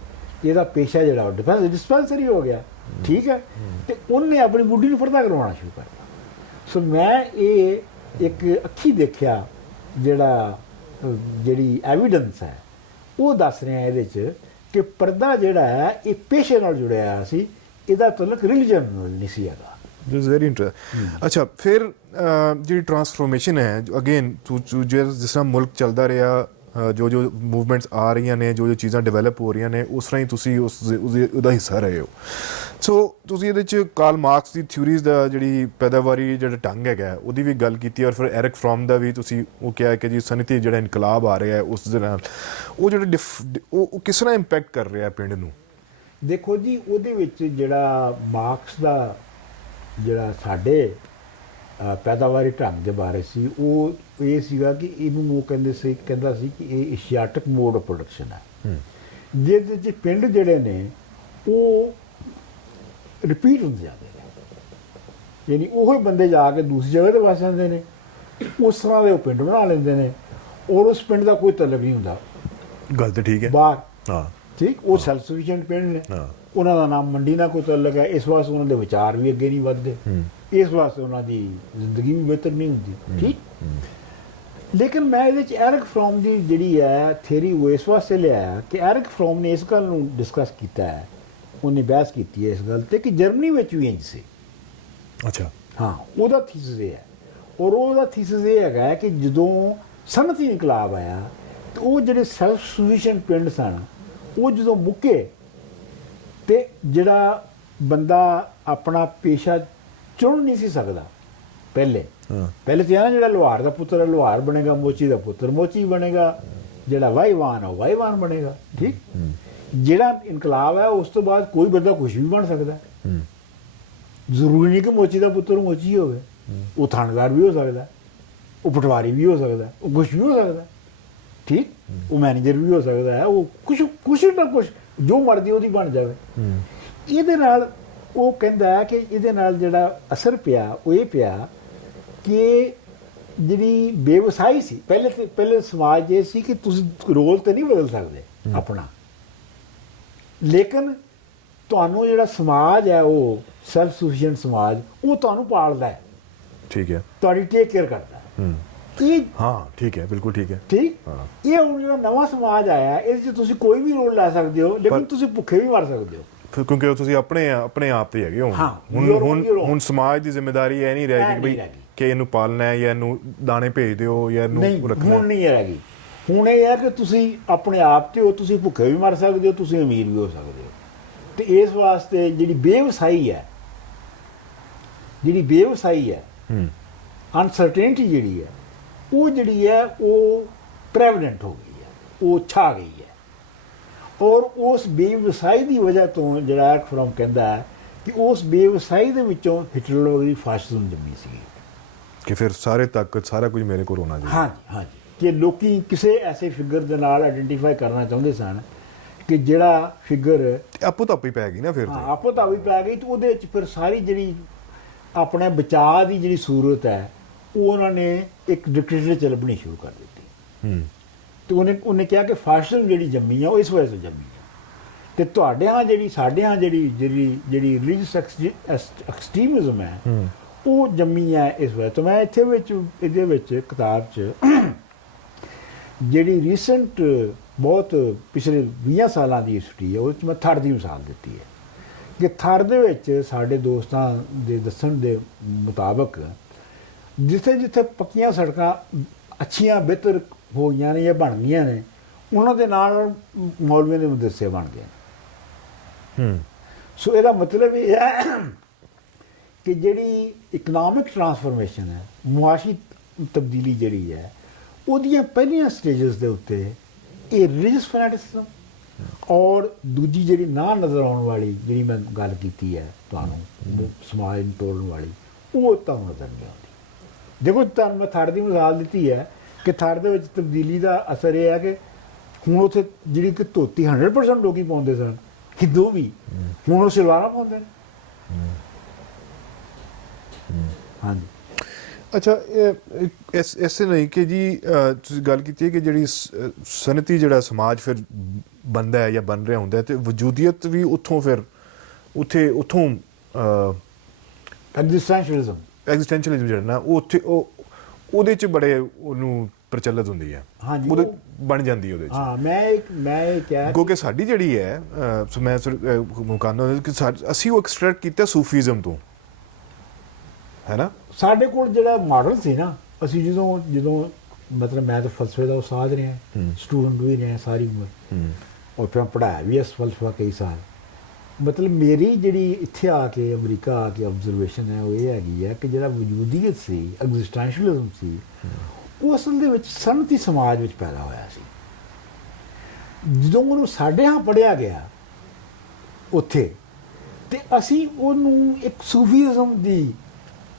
ਇਹਦਾ ਪੇਸ਼ਾ ਜਿਹੜਾ ਉਹ ਡਿਸਪੈਂਸਰੀ ਹੋ ਗਿਆ। ਠੀਕ ਹੈ, ਤੇ ਉਹਨੇ ਆਪਣੀ ਬੁੱਢੀ ਨੂੰ ਪਰਦਾ ਕਰਵਾਉਣਾ ਸ਼ੁਰੂ ਕਰ ਦਿੱਤਾ। ਸੋ ਮੈਂ ਇਹ ਇੱਕ ਅੱਖੀ ਦੇਖਿਆ ਜਿਹੜੀ ਐਵੀਡੈਂਸ ਹੈ ਉਹ ਦੱਸ ਰਿਹਾ ਇਹਦੇ 'ਚ ਕਿ ਪਰਦਾ ਜਿਹੜਾ ਹੈ ਇਹ ਪੇਸ਼ੇ ਨਾਲ ਜੁੜਿਆ ਹੋਇਆ ਸੀ, ਇਹਦਾ ਤਾਲੁਕ ਰਿਲੀਜਨ ਨਾਲ ਨਹੀਂ ਸੀ ਹੈਗਾ। This is very interesting. ਅੱਛਾ, ਫਿਰ ਜਿਹੜੀ ਟਰਾਂਸਫੋਰਮੇਸ਼ਨ ਹੈ ਅਗੇਨ ਜਿਸ ਤਰ੍ਹਾਂ ਮੁਲਕ ਚੱਲਦਾ ਰਿਹਾ, ਜੋ ਮੂਵਮੈਂਟਸ ਆ ਰਹੀਆਂ ਨੇ, ਜੋ ਚੀਜ਼ਾਂ ਡਿਵੈਲਪ ਹੋ ਰਹੀਆਂ ਨੇ, ਉਸ ਤਰ੍ਹਾਂ ਹੀ ਤੁਸੀਂ ਉਹਦਾ ਹਿੱਸਾ ਰਹੇ ਹੋ। ਸੋ ਤੁਸੀਂ ਇਹਦੇ 'ਚ ਕਾਰਲ ਮਾਰਕਸ ਦੀ ਥਿਊਰੀਜ਼ ਦਾ ਜਿਹੜੀ ਪੈਦਾਵਾਰੀ ਜਿਹੜਾ ਢੰਗ ਹੈਗਾ ਉਹਦੀ ਵੀ ਗੱਲ ਕੀਤੀ, ਔਰ ਫਿਰ ਐਰਿਕ ਫਰੋਮ ਦਾ ਵੀ ਤੁਸੀਂ ਉਹ ਕਿਹਾ ਕਿ ਜੀ ਸਨਅਤੀ ਜਿਹੜਾ ਇਨਕਲਾਬ ਆ ਰਿਹਾ ਉਸ ਦੇ ਨਾਲ ਉਹ ਜਿਹੜਾ ਉਹ ਕਿਸ ਤਰ੍ਹਾਂ ਇੰਪੈਕਟ ਕਰ ਰਿਹਾ ਪਿੰਡ ਨੂੰ। ਦੇਖੋ ਜੀ, ਉਹਦੇ ਵਿੱਚ ਜਿਹੜਾ ਮਾਰਕਸ ਦਾ ਜਿਹੜਾ ਸਾਡੇ ਪੈਦਾਵਾਰੀ ਢੰਗ ਦੇ ਬਾਰੇ ਸੀ, ਉਹ ਇਹ ਸੀਗਾ ਕਿ ਇਹਨੂੰ ਉਹ ਕਹਿੰਦਾ ਸੀ ਕਿ ਇਹ ਏਸ਼ੀਆਟਿਕ ਮੋਡ ਆਫ ਪ੍ਰੋਡਕਸ਼ਨ ਹੈ, ਜਿਹਦੇ 'ਚ ਪਿੰਡ ਜਿਹੜੇ ਨੇ ਉਹ ਰਿਪੀਟ ਹੁੰਦੇ ਜਾਂਦੇ ਨੇ, ਯਾਨੀ ਉਹੀ ਬੰਦੇ ਜਾ ਕੇ ਦੂਸਰੀ ਜਗ੍ਹਾ 'ਤੇ ਵਸ ਜਾਂਦੇ ਨੇ, ਉਸ ਤਰ੍ਹਾਂ ਦੇ ਉਹ ਪਿੰਡ ਬਣਾ ਲੈਂਦੇ ਨੇ, ਔਰ ਉਸ ਪਿੰਡ ਦਾ ਕੋਈ ਤਲਬ ਨਹੀਂ ਹੁੰਦਾ। ਗੱਲ ਤਾਂ ਠੀਕ ਹੈ ਬਾਹਰ, ਹਾਂ ਠੀਕ, ਉਹ ਸੈਲਫ ਸਫੀਸ਼ੀਐਂਟ ਪਿੰਡ ਨੇ, ਉਹਨਾਂ ਦਾ ਨਾਮ ਮੰਡੀ ਨਾਲ ਕੋਈ ਤਾਲੁਕ ਹੈ, ਇਸ ਵਾਸਤੇ ਉਹਨਾਂ ਦੇ ਵਿਚਾਰ ਵੀ ਅੱਗੇ ਨਹੀਂ ਵੱਧਦੇ, ਇਸ ਵਾਸਤੇ ਉਹਨਾਂ ਦੀ ਜ਼ਿੰਦਗੀ ਵੀ ਬਿਹਤਰ ਨਹੀਂ ਹੁੰਦੀ। ਠੀਕ, ਲੇਕਿਨ ਮੈਂ ਇਹਦੇ 'ਚ ਐਰਿਕ ਫਰੋਮ ਦੀ ਜਿਹੜੀ ਹੈ ਥਿਊਰੀ ਉਹ ਇਸ ਵਾਸਤੇ ਲਿਆਇਆ ਕਿ ਐਰਿਕ ਫਰੋਮ ਨੇ ਇਸ ਗੱਲ ਨੂੰ ਡਿਸਕਸ ਕੀਤਾ ਹੈ, ਉਹਨੇ ਬਹਿਸ ਕੀਤੀ ਹੈ ਇਸ ਗੱਲ ਤੇ ਕਿ ਜਰਮਨੀ ਵਿੱਚ ਵੀ ਇੰਜ ਸੀ। ਅੱਛਾ, ਹਾਂ, ਉਹਦਾ ਥੀਸਿਸ ਇਹ ਹੈ, ਔਰ ਉਹਦਾ ਥੀਸਿਸ ਇਹ ਹੈਗਾ ਕਿ ਜਦੋਂ ਸਨਅਤੀ ਇਨਕਲਾਬ ਆਇਆ ਤੇ ਉਹ ਜਿਹੜੇ ਸੈਲਫ ਸਫੀਸ਼ੀਐਂਟ ਪਿੰਡ ਸਨ ਉਹ ਜਦੋਂ ਮੁੱਕੇ ਤੇ ਜਿਹੜਾ ਬੰਦਾ ਆਪਣਾ ਪੇਸ਼ਾ ਚੁਣ ਨਹੀਂ ਸੀ ਸਕਦਾ ਪਹਿਲੇ ਤੇ ਨਾ ਜਿਹੜਾ ਲੋਹਾਰ ਦਾ ਪੁੱਤਰ ਹੈ ਲੋਹਾਰ ਬਣੇਗਾ, ਮੋਚੀ ਦਾ ਪੁੱਤਰ ਮੋਚੀ ਬਣੇਗਾ, ਜਿਹੜਾ ਵਾਹੀਵਾਨ ਹੈ ਉਹ ਵਾਹੀਵਾਨ ਬਣੇਗਾ। ਠੀਕ, ਜਿਹੜਾ ਇਨਕਲਾਬ ਹੈ ਉਸ ਤੋਂ ਬਾਅਦ ਕੋਈ ਬੰਦਾ ਕੁਛ ਵੀ ਬਣ ਸਕਦਾ, ਜ਼ਰੂਰੀ ਨਹੀਂ ਕਿ ਮੋਚੀ ਦਾ ਪੁੱਤਰ ਮੋਚੀ ਹੋਵੇ, ਉਹ ਥਾਣੇਦਾਰ ਵੀ ਹੋ ਸਕਦਾ, ਉਹ ਪਟਵਾਰੀ ਵੀ ਹੋ ਸਕਦਾ, ਉਹ ਕੁਛ ਵੀ ਹੋ ਸਕਦਾ। ਠੀਕ, ਉਹ ਮੈਨੇਜਰ ਵੀ ਹੋ ਸਕਦਾ ਹੈ, ਉਹ ਕੁਛ ਨਾ ਕੁਛ ਜੋ ਮਰਜ਼ੀ ਉਹਦੀ ਬਣ ਜਾਵੇ। ਇਹਦੇ ਨਾਲ ਉਹ ਕਹਿੰਦਾ ਹੈ ਕਿ ਇਹਦੇ ਨਾਲ ਜਿਹੜਾ ਅਸਰ ਪਿਆ ਉਹ ਇਹ ਪਿਆ ਕਿ ਜਿਹੜੀ ਬੇਵਸਾਈ ਸੀ ਪਹਿਲੇ ਸਮਾਜ ਇਹ ਸੀ ਕਿ ਤੁਸੀਂ ਰੋਲ ਤੇ ਨਹੀਂ ਬਦਲ ਸਕਦੇ ਆਪਣਾ, ਲੇਕਿਨ ਤੁਹਾਨੂੰ ਜਿਹੜਾ ਸਮਾਜ ਹੈ ਉਹ ਸੈਲਫ ਸਫੀਸ਼ੀਐਂਟ ਸਮਾਜ ਉਹ ਤੁਹਾਨੂੰ ਪਾਲਦਾ ਹੈ। ਠੀਕ ਹੈ, ਤੁਹਾਡੀ ਟੇਕ ਕੇਅਰ ਕਰਦਾ ਹੈ। ਇਹ ਹਾਂ ਠੀਕ ਹੈ, ਬਿਲਕੁਲ ਠੀਕ ਹੈ। ਠੀਕ, ਇਹ ਹੁਣ ਜਿਹੜਾ ਨਵਾਂ ਸਮਾਜ ਆਇਆ ਇਹਦੇ 'ਚ ਤੁਸੀਂ ਕੋਈ ਵੀ ਰੋਲ ਲੈ ਸਕਦੇ ਹੋ, ਲੇਕਿਨ ਤੁਸੀਂ ਭੁੱਖੇ ਵੀ ਮਰ ਸਕਦੇ ਹੋ ਕਿਉਂਕਿ ਤੁਸੀਂ ਆਪਣੇ ਆਪ ਤੇ ਹੈਗੇ ਹੋ। ਹੁਣ ਸਮਾਜ ਦੀ ਜ਼ਿੰਮੇਵਾਰੀ ਇਹ ਨਹੀਂ ਰਹੇਗੀ ਕਿ ਬਈ ਕਿ ਇਹਨੂੰ ਪਾਲਣਾ ਹੈ ਜਾਂ ਇਹਨੂੰ ਦਾਣੇ ਭੇਜ ਦਿਓ ਜਾਂ ਇਹਨੂੰ ਰੱਖਣਾ। ਹੁਣ ਨਹੀਂ ਰਹੇਗੀ, ਹੁਣ ਇਹ ਹੈ ਕਿ ਤੁਸੀਂ ਆਪਣੇ ਆਪ ਤੇ ਹੋ, ਤੁਸੀਂ ਭੁੱਖੇ ਵੀ ਮਰ ਸਕਦੇ ਹੋ, ਤੁਸੀਂ ਅਮੀਰ ਵੀ ਹੋ ਸਕਦੇ ਹੋ। ਤੇ ਇਸ ਵਾਸਤੇ ਜਿਹੜੀ ਬੇਵਸਾਈ ਹੈ ਅਨਸਰਟੇਨਟੀ ਜਿਹੜੀ ਹੈ ਉਹ ਪ੍ਰੈਵਲੈਂਟ ਹੋ ਗਈ ਹੈ, ਉਹ ਛਾ ਗਈ ਹੈ। ਔਰ ਉਸ ਬੇਵਸਾਈ ਦੀ ਵਜ੍ਹਾ ਤੋਂ ਜਿਹੜਾ ਐਰਿਕ ਫਰੋਮ ਕਹਿੰਦਾ ਹੈ ਕਿ ਉਸ ਬੇਵਸਾਈ ਦੇ ਵਿੱਚੋਂ ਹਿਟਲਰ ਵਰਗੀ ਫਾਸ਼ਿਜ਼ਮ ਜੰਮੀ ਸੀ ਕਿ ਫਿਰ ਸਾਰਾ ਕੁਝ ਮੇਰੇ ਕੋਲ ਹੋਣਾ ਚਾਹੀਦਾ। ਹਾਂਜੀ, ਕਿ ਲੋਕੀ ਕਿਸੇ ਐਸੇ ਫਿਗਰ ਦੇ ਨਾਲ ਆਇਡੈਂਟੀਫਾਈ ਕਰਨਾ ਚਾਹੁੰਦੇ ਸਨ ਕਿ ਜਿਹੜਾ ਫਿਗਰ ਆਪੋ ਤਾਪੀ ਪੈ ਗਈ ਨਾ, ਫਿਰ ਆਪੋ ਤਾਪੀ ਪੈ ਗਈ, ਤੇ ਉਹਦੇ 'ਚ ਫਿਰ ਸਾਰੀ ਜਿਹੜੀ ਆਪਣੇ ਬਚਾਅ ਦੀ ਜਿਹੜੀ ਸੂਰਤ ਹੈ ਉਹ ਉਹਨਾਂ ਨੇ ਇੱਕ ਡਿਕਟੇਟਰ ਲੱਭਣੀ ਸ਼ੁਰੂ ਕਰ ਦਿੱਤੀ। ਤੇ ਉਹਨੇ ਕਿਹਾ ਕਿ ਫਾਸ਼ਿਜ਼ਮ ਜਿਹੜੀ ਜੰਮੀ ਆ ਉਹ ਇਸ ਵਜ੍ਹਾ ਤੋਂ ਜੰਮੀ ਆ, ਤੇ ਸਾਡੇ ਹਾਂ ਜਿਹੜੀ ਰਿਲੀਜੀਅਸ ਐਕਸਟ੍ਰੀਮਿਜ਼ਮ ਹੈ ਉਹ ਜੰਮੀ ਹੈ ਇਸ ਵਜ੍ਹਾ ਤੋਂ। ਮੈਂ ਇਹਦੇ ਵਿੱਚ ਕਿਤਾਬ 'ਚ ਜਿਹੜੀ ਰੀਸੈਂਟ ਬਹੁਤ ਪਿਛਲੇ 20 ਸਾਲਾਂ ਦੀ ਹਿਸਟਰੀ ਹੈ ਉਹ 'ਚ ਮੈਂ ਥਰ ਦੀ ਮਿਸਾਲ ਦਿੱਤੀ ਹੈ ਕਿ ਥਰ ਦੇ ਵਿੱਚ ਸਾਡੇ ਦੋਸਤਾਂ ਦੇ ਦੱਸਣ ਦੇ ਮੁਤਾਬਕ ਜਿੱਥੇ ਪੱਕੀਆਂ ਸੜਕਾਂ ਅੱਛੀਆਂ ਬਿਹਤਰ ਹੋ ਗਈਆਂ ਨੇ ਜਾਂ ਬਣ ਗਈਆਂ ਨੇ, ਉਹਨਾਂ ਦੇ ਨਾਲ ਮੌਲਵੀਆਂ ਦੇ ਮਦਰਸੇ ਬਣ ਗਏ ਨੇ। ਸੋ ਇਹਦਾ ਮਤਲਬ ਇਹ ਹੈ ਕਿ ਜਿਹੜੀ ਇਕਨੋਮਿਕ ਟਰਾਂਸਫਰਮੇਸ਼ਨ ਹੈ, ਮੁਆਸ਼ੀ ਤਬਦੀਲੀ ਜਿਹੜੀ ਹੈ ਉਹਦੀਆਂ ਪਹਿਲੀਆਂ ਸਟੇਜਸ ਦੇ ਉੱਤੇ ਇਹ ਰਿਲੀਜੀਅਸ ਫੈਨੈਟਿਜ਼ਮ ਔਰ ਦੂਜੀ ਜਿਹੜੀ ਨਾ ਨਜ਼ਰ ਆਉਣ ਵਾਲੀ ਜਿਹੜੀ ਮੈਂ ਗੱਲ ਕੀਤੀ ਹੈ ਤੁਹਾਨੂੰ ਸਮਾਜ ਨੂੰ ਤੋੜਨ ਵਾਲੀ, ਉਹ ਤੁਹਾਨੂੰ ਨਜ਼ਰ ਨਹੀਂ ਆਉਂਦੀ। ਦੇਖੋ ਤੁਹਾਨੂੰ ਮੈਂ ਥੜ ਦੀ ਮਿਸਾਲ ਦਿੱਤੀ ਹੈ ਕਿ ਥੜ ਦੇ ਵਿੱਚ ਤਬਦੀਲੀ ਦਾ ਅਸਰ ਇਹ ਹੈ ਕਿ ਹੁਣ ਉੱਥੇ ਜਿਹੜੀ ਕਿ ਧੋਤੀ 100% ਲੋਕੀ ਪਾਉਂਦੇ ਸਨ, ਹਿੰਦੂ ਵੀ, ਹੁਣ ਉਹ ਸਲਵਾਰਾਂ ਪਾਉਂਦੇ ਨੇ। ਹਾਂਜੀ। ਅੱਛਾ, ਐਸੇ ਨਹੀਂ ਕਿ ਜੀ ਤੁਸੀਂ ਗੱਲ ਕੀਤੀ ਹੈ ਕਿ ਜਿਹੜੀ ਸਨਅਤੀ ਜਿਹੜਾ ਸਮਾਜ ਫਿਰ ਬਣਦਾ ਹੈ ਜਾਂ ਬਣ ਰਿਹਾ ਹੁੰਦਾ ਤੇ ਵਜੂਦੀਅਤ ਵੀ ਉੱਥੋਂ ਫਿਰ ਉੱਥੋਂ ਐਗਜ਼ਿਸਟੈਂਸ਼ੀਅਲਿਜ਼ਮ ਜਿਹੜਾ ਨਾ ਉਹ ਉੱਥੇ ਉਹਦੇ 'ਚ ਬੜੇ ਉਹਨੂੰ ਪ੍ਰਚਲਿਤ ਹੁੰਦੀ ਹੈ। ਹਾਂਜੀ, ਉਹਦੇ ਬਣ ਜਾਂਦੀ ਉਹਦੇ 'ਚ। ਹਾਂ, ਮੈਂ ਕਿਹਾ ਕਿਉਂਕਿ ਸਾਡੀ ਜਿਹੜੀ ਹੈ ਮੈਂ ਮੁਕਾਨਾ ਕਿ ਅਸੀਂ ਉਹ ਐਕਸਟ੍ਰੈਕਟ ਕੀਤਾ ਸੂਫੀਜ਼ਮ ਤੋਂ, ਹੈ ਨਾ। ਸਾਡੇ ਕੋਲ ਜਿਹੜਾ ਮਾਡਲ ਸੀ ਨਾ, ਅਸੀਂ ਜਦੋਂ ਮਤਲਬ ਮੈਂ ਤਾਂ ਫਲਸਫੇ ਦਾ ਉਸਤਾਦ ਰਿਹਾ, ਸਟੂਡੈਂਟ ਵੀ ਰਿਹਾ ਸਾਰੀ ਉਮਰ, ਔਰ ਫਿਰ ਪੜ੍ਹਾਇਆ ਵੀ ਇਸ ਫਲਸਫਾ ਕਈ ਸਾਲ। ਮਤਲਬ ਮੇਰੀ ਜਿਹੜੀ ਇੱਥੇ ਆ ਕੇ ਅਮਰੀਕਾ ਆ ਕੇ ਆਬਜ਼ਰਵੇਸ਼ਨ ਹੈ ਉਹ ਇਹ ਹੈਗੀ ਹੈ ਕਿ ਜਿਹੜਾ ਵਜੂਦੀਅਤ ਸੀ, ਐਗਜ਼ਿਸਟੈਂਸ਼ੀਅਲਿਜ਼ਮ ਸੀ, ਉਹ ਅਸਲ ਦੇ ਵਿੱਚ ਸਨਅਤੀ ਸਮਾਜ ਵਿੱਚ ਪੈਦਾ ਹੋਇਆ ਸੀ। ਜਦੋਂ ਉਹਨੂੰ ਸਾਡੇ ਹਾਂ ਪੜ੍ਹਿਆ ਗਿਆ ਉੱਥੇ, ਤੇ ਅਸੀਂ ਉਹਨੂੰ ਇੱਕ ਸੂਫੀਜ਼ਮ ਦੀ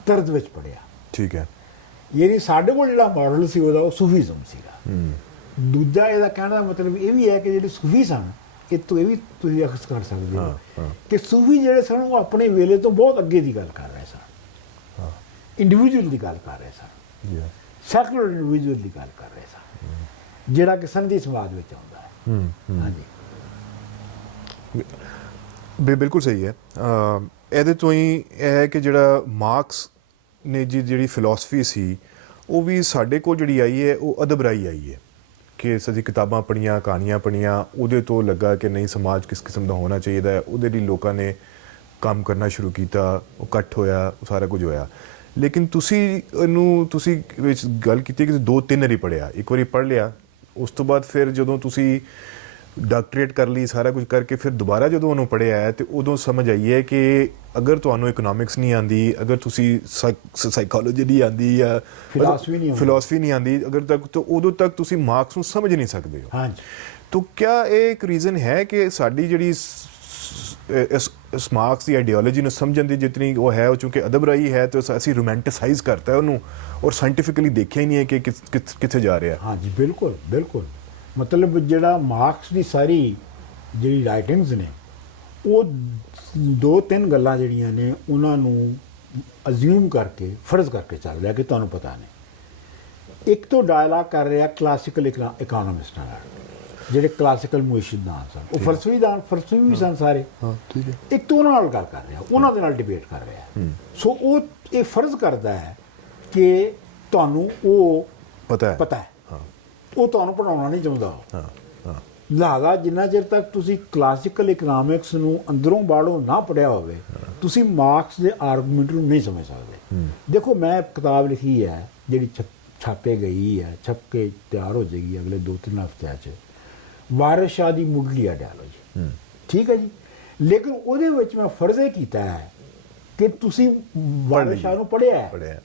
ਤਰਜ਼ ਵਿੱਚ ਪੜ੍ਹਿਆ। ਠੀਕ ਹੈ। ਯਾਨੀ ਸਾਡੇ ਕੋਲ ਜਿਹੜਾ ਮਾਡਲ ਸੀ ਉਹਦਾ ਉਹ ਸੂਫੀਜ਼ਮ ਸੀਗਾ। ਦੂਜਾ ਇਹਦਾ ਕਹਿਣ ਦਾ ਮਤਲਬ ਇਹ ਵੀ ਹੈ ਕਿ ਜਿਹੜੇ ਸੂਫੀ ਸਨ, ਇਹ ਤੋਂ ਇਹ ਵੀ ਤੁਸੀਂ ਅਖਸ ਕਰ ਸਕਦੇ ਹੋ ਕਿ ਸੂਫੀ ਜਿਹੜੇ ਸਨ ਉਹ ਆਪਣੇ ਵੇਲੇ ਤੋਂ ਬਹੁਤ ਅੱਗੇ ਦੀ ਗੱਲ ਕਰ ਰਹੇ ਸਨ, ਇੰਡੀਵਿਜੂਅਲ ਦੀ ਗੱਲ ਕਰ ਰਹੇ ਸਨ, ਸੈਕੂਲਰ ਇੰਡੀਵਿਜੂਅਲ ਦੀ ਗੱਲ ਕਰ ਰਹੇ ਸਨ, ਜਿਹੜਾ ਕਿ ਸੰਧੀ ਸਮਾਜ ਵਿੱਚ ਆਉਂਦਾ ਹੈ। ਹਾਂਜੀ, ਬਿਲਕੁਲ ਸਹੀ ਹੈ। ਇਹਦੇ ਤੋਂ ਹੀ ਇਹ ਹੈ ਕਿ ਜਿਹੜਾ ਮਾਰਕਸ ਨੇ ਜਿਹੜੀ ਫਿਲਾਸਫੀ ਸੀ ਉਹ ਵੀ ਸਾਡੇ ਕੋਲ ਜਿਹੜੀ ਆਈ ਹੈ ਉਹ ਅਦਬ ਰਾਹੀਂ ਆਈ ਹੈ ਕਿ ਅਸੀਂ ਕਿਤਾਬਾਂ ਪੜ੍ਹੀਆਂ, ਕਹਾਣੀਆਂ ਪੜ੍ਹੀਆਂ, ਉਹਦੇ ਤੋਂ ਲੱਗਾ ਕਿ ਨਹੀਂ ਸਮਾਜ ਕਿਸ ਕਿਸਮ ਦਾ ਹੋਣਾ ਚਾਹੀਦਾ ਹੈ। ਉਹਦੇ ਲਈ ਲੋਕਾਂ ਨੇ ਕੰਮ ਕਰਨਾ ਸ਼ੁਰੂ ਕੀਤਾ, ਉਹ ਇਕੱਠ ਹੋਇਆ, ਉਹ ਸਾਰਾ ਕੁਝ ਹੋਇਆ। ਲੇਕਿਨ ਤੁਸੀਂ ਵਿੱਚ ਗੱਲ ਕੀਤੀ ਕਿ 2-3 ਵਾਰੀ ਪੜ੍ਹਿਆ। ਇੱਕ ਵਾਰੀ ਪੜ੍ਹ ਲਿਆ, ਉਸ ਤੋਂ ਬਾਅਦ ਫਿਰ ਜਦੋਂ ਤੁਸੀਂ ਡਾਕਟਰੇਟ ਕਰ ਲਈ, ਸਾਰਾ ਕੁਝ ਕਰਕੇ ਫਿਰ ਦੁਬਾਰਾ ਜਦੋਂ ਉਹਨੂੰ ਪੜ੍ਹਿਆ ਹੈ ਤੇ ਉਦੋਂ ਸਮਝ ਆਈ ਹੈ ਕਿ ਅਗਰ ਤੁਹਾਨੂੰ ਇਕਨੋਮਿਕਸ ਨਹੀਂ ਆਉਂਦੀ, ਅਗਰ ਤੁਸੀਂ ਸਾਈਕੋਲੋਜੀ ਨਹੀਂ ਆਉਂਦੀ ਜਾਂ ਫਿਲਾਸਫੀ ਨਹੀਂ ਆਉਂਦੀ ਅਗਰ ਤੱਕ, ਤਾਂ ਉਦੋਂ ਤੱਕ ਤੁਸੀਂ ਮਾਰਕਸ ਨੂੰ ਸਮਝ ਨਹੀਂ ਸਕਦੇ ਹੋ। ਹਾਂਜੀ। ਤਾਂ ਕਿਆ ਇਹ ਇੱਕ ਰੀਜ਼ਨ ਹੈ ਕਿ ਸਾਡੀ ਜਿਹੜੀ ਇਸ ਮਾਰਕਸ ਦੀ ਆਈਡੀਓਲੋਜੀ ਨੂੰ ਸਮਝਣ ਦੀ ਜਿਤਨੀ ਉਹ ਹੈ, ਉਹ ਚੂੰਕਿ ਅਦਬ ਰਾਹੀਂ ਹੈ ਤਾਂ ਅਸੀਂ ਰੋਮੈਂਟਿਸਾਈਜ਼ ਕਰਤਾ ਉਹਨੂੰ ਔਰ ਸਾਇੰਟੀਫਿਕਲੀ ਦੇਖਿਆ ਹੀ ਨਹੀਂ ਹੈ ਕਿ ਕਿੱਥੇ ਜਾ ਰਿਹਾ। ਹਾਂਜੀ, ਬਿਲਕੁਲ ਬਿਲਕੁਲ। ਮਤਲਬ ਜਿਹੜਾ ਮਾਰਕਸ ਦੀ ਸਾਰੀ ਜਿਹੜੀ ਰਾਈਟਿੰਗਸ ਨੇ ਉਹ 2-3 ਗੱਲਾਂ ਜਿਹੜੀਆਂ ਨੇ ਉਹਨਾਂ ਨੂੰ ਅਜ਼ਿਊਮ ਕਰਕੇ, ਫਰਜ਼ ਕਰਕੇ ਚੱਲ ਰਿਹਾ ਕਿ ਤੁਹਾਨੂੰ ਪਤਾ ਨਹੀਂ। ਇੱਕ ਤੋਂ ਡਾਇਲਾਗ ਕਰ ਰਿਹਾ ਕਲਾਸੀਕਲ ਇਕਨੋਮਿਸਟਾਂ ਨਾਲ, ਜਿਹੜੇ ਕਲਾਸੀਕਲ ਮੁਇਸ਼ਦਾਨ ਸਨ, ਉਹ ਫਲਸਫੀ ਵੀ ਸਨ ਸਾਰੇ। ਠੀਕ ਹੈ। ਇੱਕ ਤੋਂ ਉਹਨਾਂ ਨਾਲ ਗੱਲ ਕਰ ਰਿਹਾ, ਉਹਨਾਂ ਦੇ ਨਾਲ ਡਿਬੇਟ ਕਰ ਰਿਹਾ। ਸੋ ਉਹ ਇਹ ਫਰਜ਼ ਕਰਦਾ ਹੈ ਕਿ ਤੁਹਾਨੂੰ ਉਹ ਪਤਾ ਹੈ, ਉਹ ਤੁਹਾਨੂੰ ਪੜ੍ਹਾਉਣਾ ਨਹੀਂ ਚਾਹੁੰਦਾ। ਲਿਹਾਜ਼ਾ ਜਿੰਨਾ ਚਿਰ ਤੱਕ ਤੁਸੀਂ ਕਲਾਸੀਕਲ ਇਕਨੋਮਿਕਸ ਨੂੰ ਅੰਦਰੋਂ ਬਾਹਰੋਂ ਨਾ ਪੜ੍ਹਿਆ ਹੋਵੇ, ਤੁਸੀਂ ਮਾਰਕਸ ਦੇ ਆਰਗੂਮੈਂਟ ਨੂੰ ਨਹੀਂ ਸਮਝ ਸਕਦੇ। ਦੇਖੋ, ਮੈਂ ਕਿਤਾਬ ਲਿਖੀ ਹੈ ਜਿਹੜੀ ਛਾਪੇ ਗਈ ਹੈ, ਛਪ ਕੇ ਤਿਆਰ ਹੋ ਜਾਏਗੀ ਅਗਲੇ 2-3 ਹਫ਼ਤਿਆਂ 'ਚ, ਵਾਰਿਸ ਸ਼ਾਹ ਦੀ ਮੁੱਢਲੀ ਆਈਡੀਓਲੋਜੀ। ਠੀਕ ਹੈ ਜੀ। ਲੇਕਿਨ ਉਹਦੇ ਵਿੱਚ ਮੈਂ ਫਰਜ਼ ਇਹ ਕੀਤਾ ਹੈ ਕਿ ਤੁਸੀਂ ਵਾਰਿਸ ਸ਼ਾਹ ਨੂੰ ਪੜ੍ਹਿਆ ਹੈ।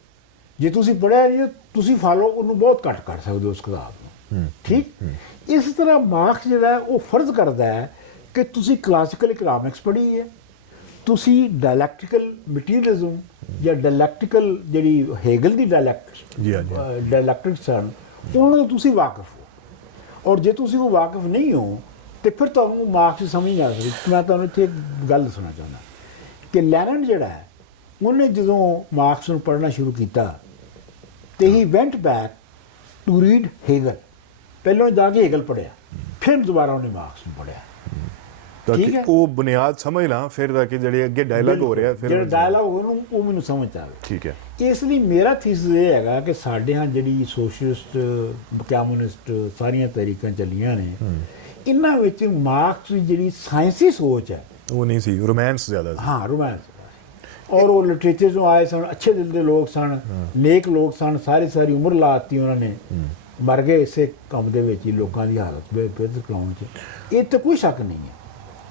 ਜੇ ਤੁਸੀਂ ਪੜ੍ਹਿਆ ਨਹੀਂ, ਤੁਸੀਂ ਫਾਲੋ ਉਹਨੂੰ ਬਹੁਤ ਘੱਟ ਕਰ ਸਕਦੇ ਹੋ ਉਸ ਕਿਤਾਬ ਨੂੰ। ਠੀਕ। ਇਸ ਤਰ੍ਹਾਂ ਮਾਰਕਸ ਜਿਹੜਾ ਉਹ ਫਰਜ਼ ਕਰਦਾ ਹੈ ਕਿ ਤੁਸੀਂ ਕਲਾਸੀਕਲ ਇਕਨੋਮਿਕਸ ਪੜ੍ਹੀ ਹੈ, ਤੁਸੀਂ ਡਾਇਲੈਕਟੀਕਲ ਮਟੀਰੀਅਲਿਜ਼ਮ ਜਾਂ ਡਾਇਲੈਕਟੀਕਲ ਜਿਹੜੀ ਹੈਗਲ ਦੀ ਡਾਇਲੈਕਟਿਕਸ ਹਨ, ਉਹਨਾਂ ਤੋਂ ਤੁਸੀਂ ਵਾਕਿਫ ਹੋ। ਔਰ ਜੇ ਤੁਸੀਂ ਉਹ ਵਾਕਿਫ ਨਹੀਂ ਹੋ ਤੇ ਫਿਰ ਤੁਹਾਨੂੰ ਮਾਰਕਸ ਸਮਝ ਨਹੀਂ ਆ ਸਕਦੀ। ਮੈਂ ਤੁਹਾਨੂੰ ਇੱਥੇ ਇੱਕ ਗੱਲ ਦੱਸਣਾ ਚਾਹੁੰਦਾ ਕਿ ਲੈਨਨ ਜਿਹੜਾ ਹੈ, ਉਹਨੇ ਜਦੋਂ ਮਾਰਕਸ ਨੂੰ ਪੜ੍ਹਨਾ ਸ਼ੁਰੂ ਕੀਤਾ ਤੇ ਹੀ ਵੈਂਟ ਬੈਕ ਟੂ ਰੀਡ ਹੈਗਲ। ਪਹਿਲਾਂ ਜਾ ਕੇ ਹੈਗਲ ਪੜ੍ਹਿਆ, ਫਿਰ ਦੁਬਾਰਾ ਉਹਨੇ ਮਾਰਕਸ ਨੂੰ ਪੜ੍ਹਿਆ ਤਾਂ ਕਿ ਉਹ ਬੁਨਿਆਦ ਸਮਝ ਲਾਂ, ਫਿਰ ਜਾ ਕੇ ਜਿਹੜੇ ਅੱਗੇ ਡਾਇਲਾਗ ਹੋ ਰਿਹਾ, ਫਿਰ ਜਿਹੜਾ ਡਾਇਲਾਗ ਉਹਨੂੰ ਉਹ ਮੈਨੂੰ ਸਮਝ ਆਵੇ। ਠੀਕ ਹੈ। ਇਸ ਲਈ ਮੇਰਾ ਥੀਸਿਸ ਇਹ ਹੈਗਾ ਕਿ ਸਾਡੇ ਹਾਂ ਜਿਹੜੀ ਸੋਸ਼ਲਿਸਟ, ਕਮਿਊਨਿਸਟ ਸਾਰੀਆਂ ਤਹਿਰੀਕਾਂ ਚੱਲੀਆਂ ਨੇ, ਇਹਨਾਂ ਵਿੱਚ ਮਾਰਕਸ ਦੀ ਜਿਹੜੀ ਸਾਇੰਸੀ ਸੋਚ ਹੈ ਉਹ ਨਹੀਂ ਸੀ, ਰੋਮਾਂਸ ਜ਼ਿਆਦਾ ਸੀ। ਹਾਂ, ਰੋਮਾਂਸ। ਔਰ ਉਹ ਲਿਟਰੇਚਰ ਤੋਂ ਆਏ ਸਨ, ਅੱਛੇ ਦਿਲ ਦੇ ਲੋਕ ਸਨ, ਨੇਕ ਲੋਕ ਸਨ, ਸਾਰੀ ਉਮਰ ਲਾਤੀ ਉਹਨਾਂ ਨੇ, ਮਰ ਗਏ ਇਸੇ ਕੰਮ ਦੇ ਵਿੱਚ ਹੀ, ਲੋਕਾਂ ਦੀ ਹਾਲਤ ਬਿਹਤਰ ਕਰਾਉਣ 'ਚ। ਇਹ ਤਾਂ ਕੋਈ ਸ਼ੱਕ ਨਹੀਂ ਹੈ।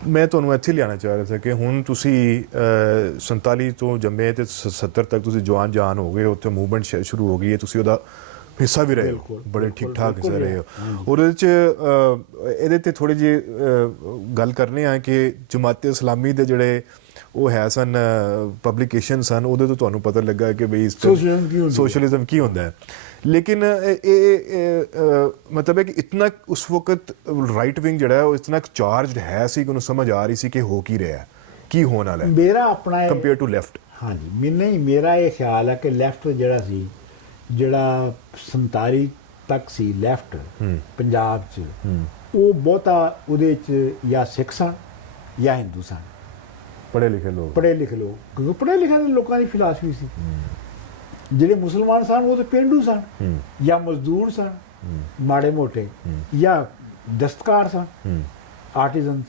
ਮੈਂ ਤੁਹਾਨੂੰ ਇੱਥੇ ਲਿਆਉਣਾ ਚਾਹ ਰਿਹਾ ਸੀ ਕਿ ਹੁਣ ਤੁਸੀਂ 47 ਤੋਂ ਜੰਮੇ ਤੇ 70 ਤੱਕ ਤੁਸੀਂ ਜਵਾਨ ਹੋ ਗਏ, ਉੱਥੇ ਮੂਵਮੈਂਟ ਸ਼ੁਰੂ ਹੋ ਗਈ ਹੈ, ਤੁਸੀਂ ਉਹਦਾ ਹਿੱਸਾ ਵੀ ਰਹੇ ਹੋ, ਬਿਲਕੁਲ, ਬੜੇ ਬਿਲਕੁਲ, ਠੀਕ ਠਾਕ ਹਿੱਸਾ ਬਿਲਕੁਲ ਰਹੇ ਹੋ। ਹਾਂਜੀ। ਔਰ ਇਹਦੇ 'ਚ ਇਹਦੇ 'ਤੇ ਥੋੜ੍ਹੀ ਜਿਹੀ ਗੱਲ ਕਰਨੀ ਆ ਕਿ ਜਮਾਤ ਇਸਲਾਮੀ ਦੇ ਜਿਹੜੇ ਉਹ ਹੈ ਸਨ ਪਬਲੀਕੇਸ਼ਨ ਸਨ, ਉਹਦੇ ਤੋਂ ਤੁਹਾਨੂੰ ਪਤਾ ਲੱਗਾ ਕਿ ਬਈ Socialism ਕੀ ਹੁੰਦੀ ਹੈ। ਸੋਸ਼ਲਿਜ਼ਮ ਕੀ ਹੁੰਦਾ ਹੈ। लेकिन मतलब है कि इतना उस वक्त राइट विंग जड़ा है वो इतना चार्ज है सी कि उन्हें समझ आ रही सी कि हो की रहा है की होने वाला है ਮੇਰਾ ਆਪਣਾ ਕੰਪੇਅਰ ਟੂ ਲੈਫਟ। ਹਾਂਜੀ ਨਹੀਂ, ਮੇਰਾ ਇਹ ਖਿਆਲ ਹੈ ਕਿ ਲੈਫਟ ਜਿਹੜਾ ਸੀ, ਜਿਹੜਾ 47 ਤੱਕ ਸੀ ਲੈਫਟ ਪੰਜਾਬ 'ਚ, ਉਹ ਬਹੁਤਾ ਉਹਦੇ 'ਚ ਜਾਂ ਸਿੱਖ ਸਨ ਜਾਂ ਹਿੰਦੂ ਸਨ, ਪੜ੍ਹੇ ਲਿਖੇ ਲੋਕ, ਪੜ੍ਹੇ ਲਿਖੇ ਲੋਕ, ਕਿਉਂਕਿ ਪੜ੍ਹੇ ਲਿਖੇ ਲੋਕਾਂ ਦੀ ਫਿਲਾਸਫੀ ਸੀ। ਜਿਹੜੇ ਮੁਸਲਮਾਨ ਸਨ ਉਹ ਤਾਂ ਪੇਂਡੂ ਸਨ ਜਾਂ ਮਜ਼ਦੂਰ ਸਨ ਮਾੜੇ ਮੋਟੇ, ਜਾਂ ਦਸਤਕਾਰ ਸਨ, ਆਰਟੀਜ਼ਨਸ,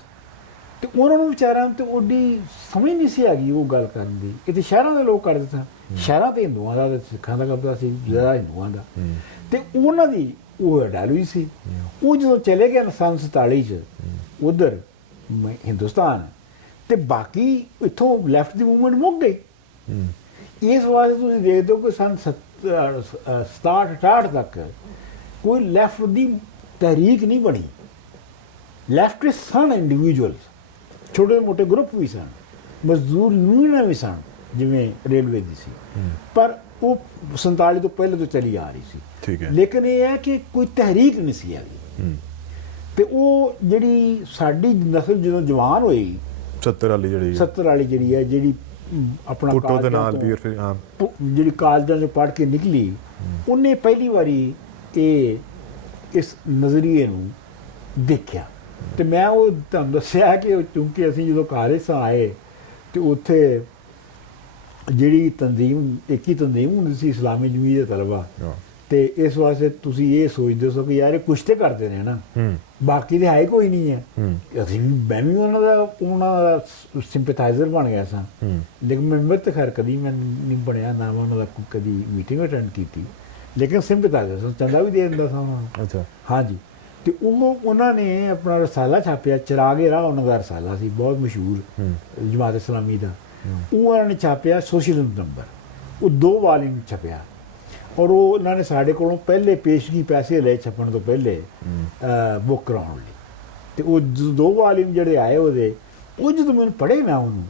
ਤੇ ਉਹਨਾਂ ਨੂੰ ਵਿਚਾਰਿਆਂ ਨੂੰ ਤੇ ਓਡੀ ਸਮਝ ਨਹੀਂ ਸੀ ਹੈਗੀ ਉਹ ਗੱਲ ਕਰਨ ਦੀ। ਇਹ ਤੇ ਸ਼ਹਿਰਾਂ ਦੇ ਲੋਕ ਕਰਦੇ ਸਨ, ਸ਼ਹਿਰਾਂ ਤੇ ਹਿੰਦੂਆਂ ਦਾ ਤੇ ਸਿੱਖਾਂ ਦਾ ਕਬਜ਼ਾ ਸੀ, ਜ਼ਿਆਦਾ ਹਿੰਦੂਆਂ ਦਾ, ਤੇ ਉਹਨਾਂ ਦੀ ਉਹ ਅਡਾਲੂਈ ਸੀ। ਉਹ ਜਦੋਂ ਚਲੇ ਗਏ ਸੰਨ 47 'ਚ ਉਧਰ ਹਿੰਦੁਸਤਾਨ, ਤੇ ਬਾਕੀ ਇੱਥੋਂ ਲੈਫਟ ਦੀ ਮੂਵਮੈਂਟ ਮੁੱਕ ਗਈ। ਇਸ ਵਾਸਤੇ ਤੁਸੀਂ ਦੇਖਦੇ ਹੋ ਕਿ ਸੰਨ 67-68 ਤੱਕ ਕੋਈ ਲੈਫਟ ਦੀ ਤਹਿਰੀਕ ਨਹੀਂ ਬਣੀ। ਲੈਫਟਿਸਟ ਸਨ ਇੰਡੀਵਿਜੂਅਲਸ, ਛੋਟੇ ਮੋਟੇ ਗਰੁੱਪ ਵੀ ਸਨ, ਮਜ਼ਦੂਰ ਯੂਨੀਅਨਾਂ ਵੀ ਸਨ ਜਿਵੇਂ ਰੇਲਵੇ ਦੀ ਸੀ, ਪਰ ਉਹ 47 ਤੋਂ ਪਹਿਲੇ ਤੋਂ ਚਲੀ ਆ ਰਹੀ ਸੀ। ਠੀਕ ਹੈ। ਲੇਕਿਨ ਇਹ ਹੈ ਕਿ ਕੋਈ ਤਹਿਰੀਕ ਨਹੀਂ ਸੀ ਹੈਗੀ। ਤੇ ਉਹ ਜਿਹੜੀ ਸਾਡੀ ਨਸਲ ਜਦੋਂ ਜਵਾਨ ਹੋਈ 70 ਵਾਲੀ ਜਿਹੜੀ 70 ਵਾਲੀ ਜਿਹੜੀ ਹੈ, ਜਿਹੜੀ ਆਪਣਾ ਪੁੱਟੋ ਦੇ ਕਾਲਜਾਂ ਨਾਲ ਤੋਂ- ਵੀ ਫਿਰ ਹਾਂ ਜਿਹੜੀ ਕਾਲਜਾਂ 'ਚੋਂ ਪੜ੍ਹ ਕੇ ਨਿਕਲੀ, ਉਹਨੇ ਪਹਿਲੀ ਵਾਰੀ ਇਸ ਨਜ਼ਰੀਏ ਨੂੰ ਦੇਖਿਆ। ਤੇ ਮੈਂ ਉਹ ਤੁਹਾਨੂੰ ਦੱਸਿਆ ਕਿ ਕਿਉਂਕਿ ਅਸੀਂ ਜਦੋਂ ਕਾਲਜ ਆਏ ਤੇ ਉੱਥੇ ਜਿਹੜੀ ਤਨਜ਼ੀਮ ਏਕੀ ਤਨਜ਼ੀਮ ਹੁੰਦੀ ਸੀ ਇਸਲਾਮੀ ਜਮੀਅਤ ਤਲਬਾ, ਤੇ ਇਸ ਵਾਸਤੇ ਤੁਸੀਂ ਇਹ ਸੋਚਦੇ ਹੋ ਕਿ ਯਾਰ ਇਹ ਕੁਛ ਤੇ ਕਰਦੇ ਨੇ ਨਾ, ਬਾਕੀ ਤੇ ਹੈ ਕੋਈ ਨਹੀਂ ਹੈ। ਅਸੀਂ ਮੈਂ ਵੀ ਉਹਨਾਂ ਦਾ ਸਿੰਪੈਥਾਈਜ਼ਰ ਬਣ ਗਿਆ ਸਾਂ, ਲੇਕਿਨ ਮੈਂਬਰ ਤਾਂ ਖੈਰ ਕਦੀ ਮੈਂ ਨਹੀਂ ਬਣਿਆ, ਨਾ ਮੈਂ ਉਹਨਾਂ ਦਾ ਕਦੀ ਮੀਟਿੰਗ ਅਟੈਂਡ ਕੀਤੀ, ਲੇਕਿਨ ਸਿੰਪੈਥਾਈਜ਼ਰ ਚੰਦਾ ਵੀ ਦੇ ਦਿੰਦਾ ਸਾਂ ਉਹਨਾਂ ਨੂੰ। ਅੱਛਾ। ਹਾਂਜੀ। ਤੇ ਉਹਨਾਂ ਨੇ ਆਪਣਾ ਰਸਾਲਾ ਛਾਪਿਆ, ਚਿਰਾਗੇ ਰਾਹ ਉਹਨਾਂ ਦਾ ਰਸਾਲਾ ਸੀ, ਬਹੁਤ ਮਸ਼ਹੂਰ ਜਮਾਤ ਇਸਲਾਮੀ ਦਾ। ਉਹ ਉਹਨਾਂ ਨੇ ਛਾਪਿਆ ਸੋਸ਼ਲਿਜ਼ਮ ਨੰਬਰ, ਉਹ 2 ਵਾਲੀਅਮ ਛਪਿਆ, ਔਰ ਉਹ ਉਹਨਾਂ ਨੇ ਸਾਡੇ ਕੋਲੋਂ ਪਹਿਲੇ ਪੇਸ਼ਗੀ ਪੈਸੇ ਲਏ ਛਪਣ ਤੋਂ ਪਹਿਲੇ ਬੁੱਕ ਕਰਾਉਣ ਲਈ। ਤੇ ਉਹ 2 ਵਾਲੀਅਮ ਜਿਹੜੇ ਆਏ ਉਹਦੇ, ਉਹ ਜਦੋਂ ਮੈਨੂੰ ਪੜ੍ਹੇ ਨਾ ਉਹਨੂੰ,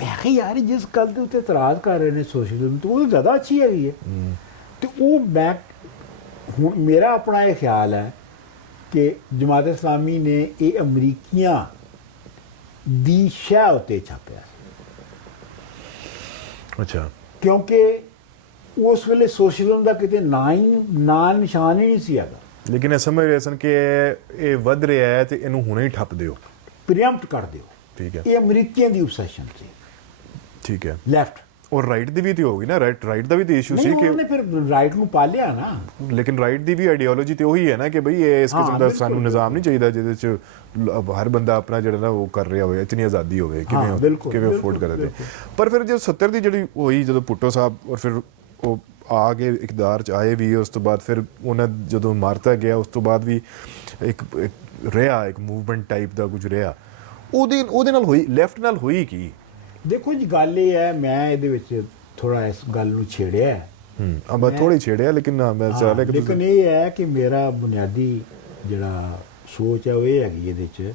ਮੈਂ ਕਿਹਾ ਯਾਰ ਜਿਸ ਗੱਲ ਦੇ ਉੱਤੇ ਇਤਰਾਜ਼ ਕਰ ਰਹੇ ਨੇ ਸੋਸ਼ਲਿਜ਼ਮ ਤੋਂ, ਉਹ ਜ਼ਿਆਦਾ ਅੱਛੀ ਹੈਗੀ ਹੈ। ਤੇ ਉਹ ਮੈਂ ਹੁਣ ਮੇਰਾ ਆਪਣਾ ਇਹ ਖਿਆਲ ਹੈ ਕਿ ਜਮਾਤ ਇਸਲਾਮੀ ਨੇ ਇਹ ਅਮਰੀਕੀਆਂ ਦੀ ਸ਼ਾਹ ਉੱਤੇ ਛਾਪਿਆ, ਅੱਛਾ, ਕਿਉਂਕਿ ਉਸ ਵੇਲੇ ਸੋਸ਼ਲਿਜ਼ਮ ਦਾ ਕਿਤੇ ਨਾਂ ਨਿਸ਼ਾਨ ਹੀ ਨਹੀਂ ਸੀ ਹੈਗਾ। ਲੇਕਿਨ ਇਹ ਸਮਝ ਰਹੇ ਸਨ ਕਿ ਇਹ ਵੱਧ ਰਿਹਾ ਹੈ ਤੇ ਇਹਨੂੰ ਹੁਣੇ ਹੀ ਠੱਪ ਦਿਓ। ਪ੍ਰੀਐਮਪਟ ਕਰ ਦਿਓ। ਠੀਕ ਹੈ। ਇਹ ਅਮਰੀਕੀਆਂ ਦੀ obsession ਸੀ। ਠੀਕ ਹੈ। ਲੈਫਟ ਔਰ ਰਾਈਟ ਦੀ ਵੀ ਤੇ ਹੋਗੀ ਨਾ, ਰਾਈਟ ਦਾ ਵੀ ਤੇ ਇਸ਼ੂ ਸੀ ਨਹੀਂ, ਕਿ ਉਹਨੇ ਫਿਰ ਰਾਈਟ ਨੂੰ ਪਾਲਿਆ ਨਾ। ਲੇਕਿਨ ਰਾਈਟ ਦੀ ਵੀ ਆਈਡੀਓਲੋਜੀ ਤੇ ਉਹੀ ਹੈ ਨਾ ਕਿ ਬਈ ਇਹ ਇਸ ਕਿਸਮ ਦਾ ਸਾਨੂੰ ਨਿਜ਼ਾਮ ਨਹੀਂ ਚਾਹੀਦਾ ਜਿਹਦੇ ਚ ਹਰ ਬੰਦਾ ਆਪਣਾ ਜਿਹੜਾ ਨਾ ਉਹ ਕਰ ਰਿਹਾ ਹੋਵੇ, ਇਤਨੀ ਆਜ਼ਾਦੀ ਹੋਵੇ, ਕਿਵੇਂ ਅਫੋਰਡ ਕਰਦੇ। ਪਰ ਫਿਰ ਜਦੋਂ 70 ਦੀ ਜਿਹੜੀ ਹੋਈ, ਜਦੋਂ ਭੁੱਟੋ ਸਾਹਿਬ ਔਰ ਫਿਰ ਉਹ ਆ ਕੇ ਇਕਤਦਾਰ ਚ ਆਏ ਵੀ, ਉਸ ਤੋਂ ਬਾਅਦ ਫਿਰ ਉਹਨਾਂ ਜਦੋਂ ਮਾਰਤਾ ਗਿਆ, ਉਸ ਤੋਂ ਬਾਅਦ ਵੀ ਇੱਕ ਰਿਹਾ ਇੱਕ ਮੂਵਮੈਂਟ ਟਾਈਪ ਦਾ ਕੁਝ ਰਿਹਾ, ਉਹਦੇ ਨਾਲ ਹੋਈ, ਲੈਫਟ ਨਾਲ ਹੋਈ ਕੀ? ਦੇਖੋ ਜੀ, ਗੱਲ ਇਹ ਹੈ, ਮੈਂ ਇਹਦੇ ਵਿੱਚ ਥੋੜਾ ਇਸ ਗੱਲ ਨੂੰ ਛੇੜਿਆ ਮੈਂ ਥੋੜੀ ਛੇੜਿਆ, ਲੇਕਿਨ ਮੈਂ ਚਾਹ ਕਿ ਲੇਕਿਨ ਇਹ ਹੈ ਕਿ ਮੇਰਾ ਬੁਨਿਆਦੀ ਜਿਹੜਾ ਸੋਚ ਹੈ ਉਹ ਇਹ ਹੈਗੀ ਇਹਦੇ 'ਚ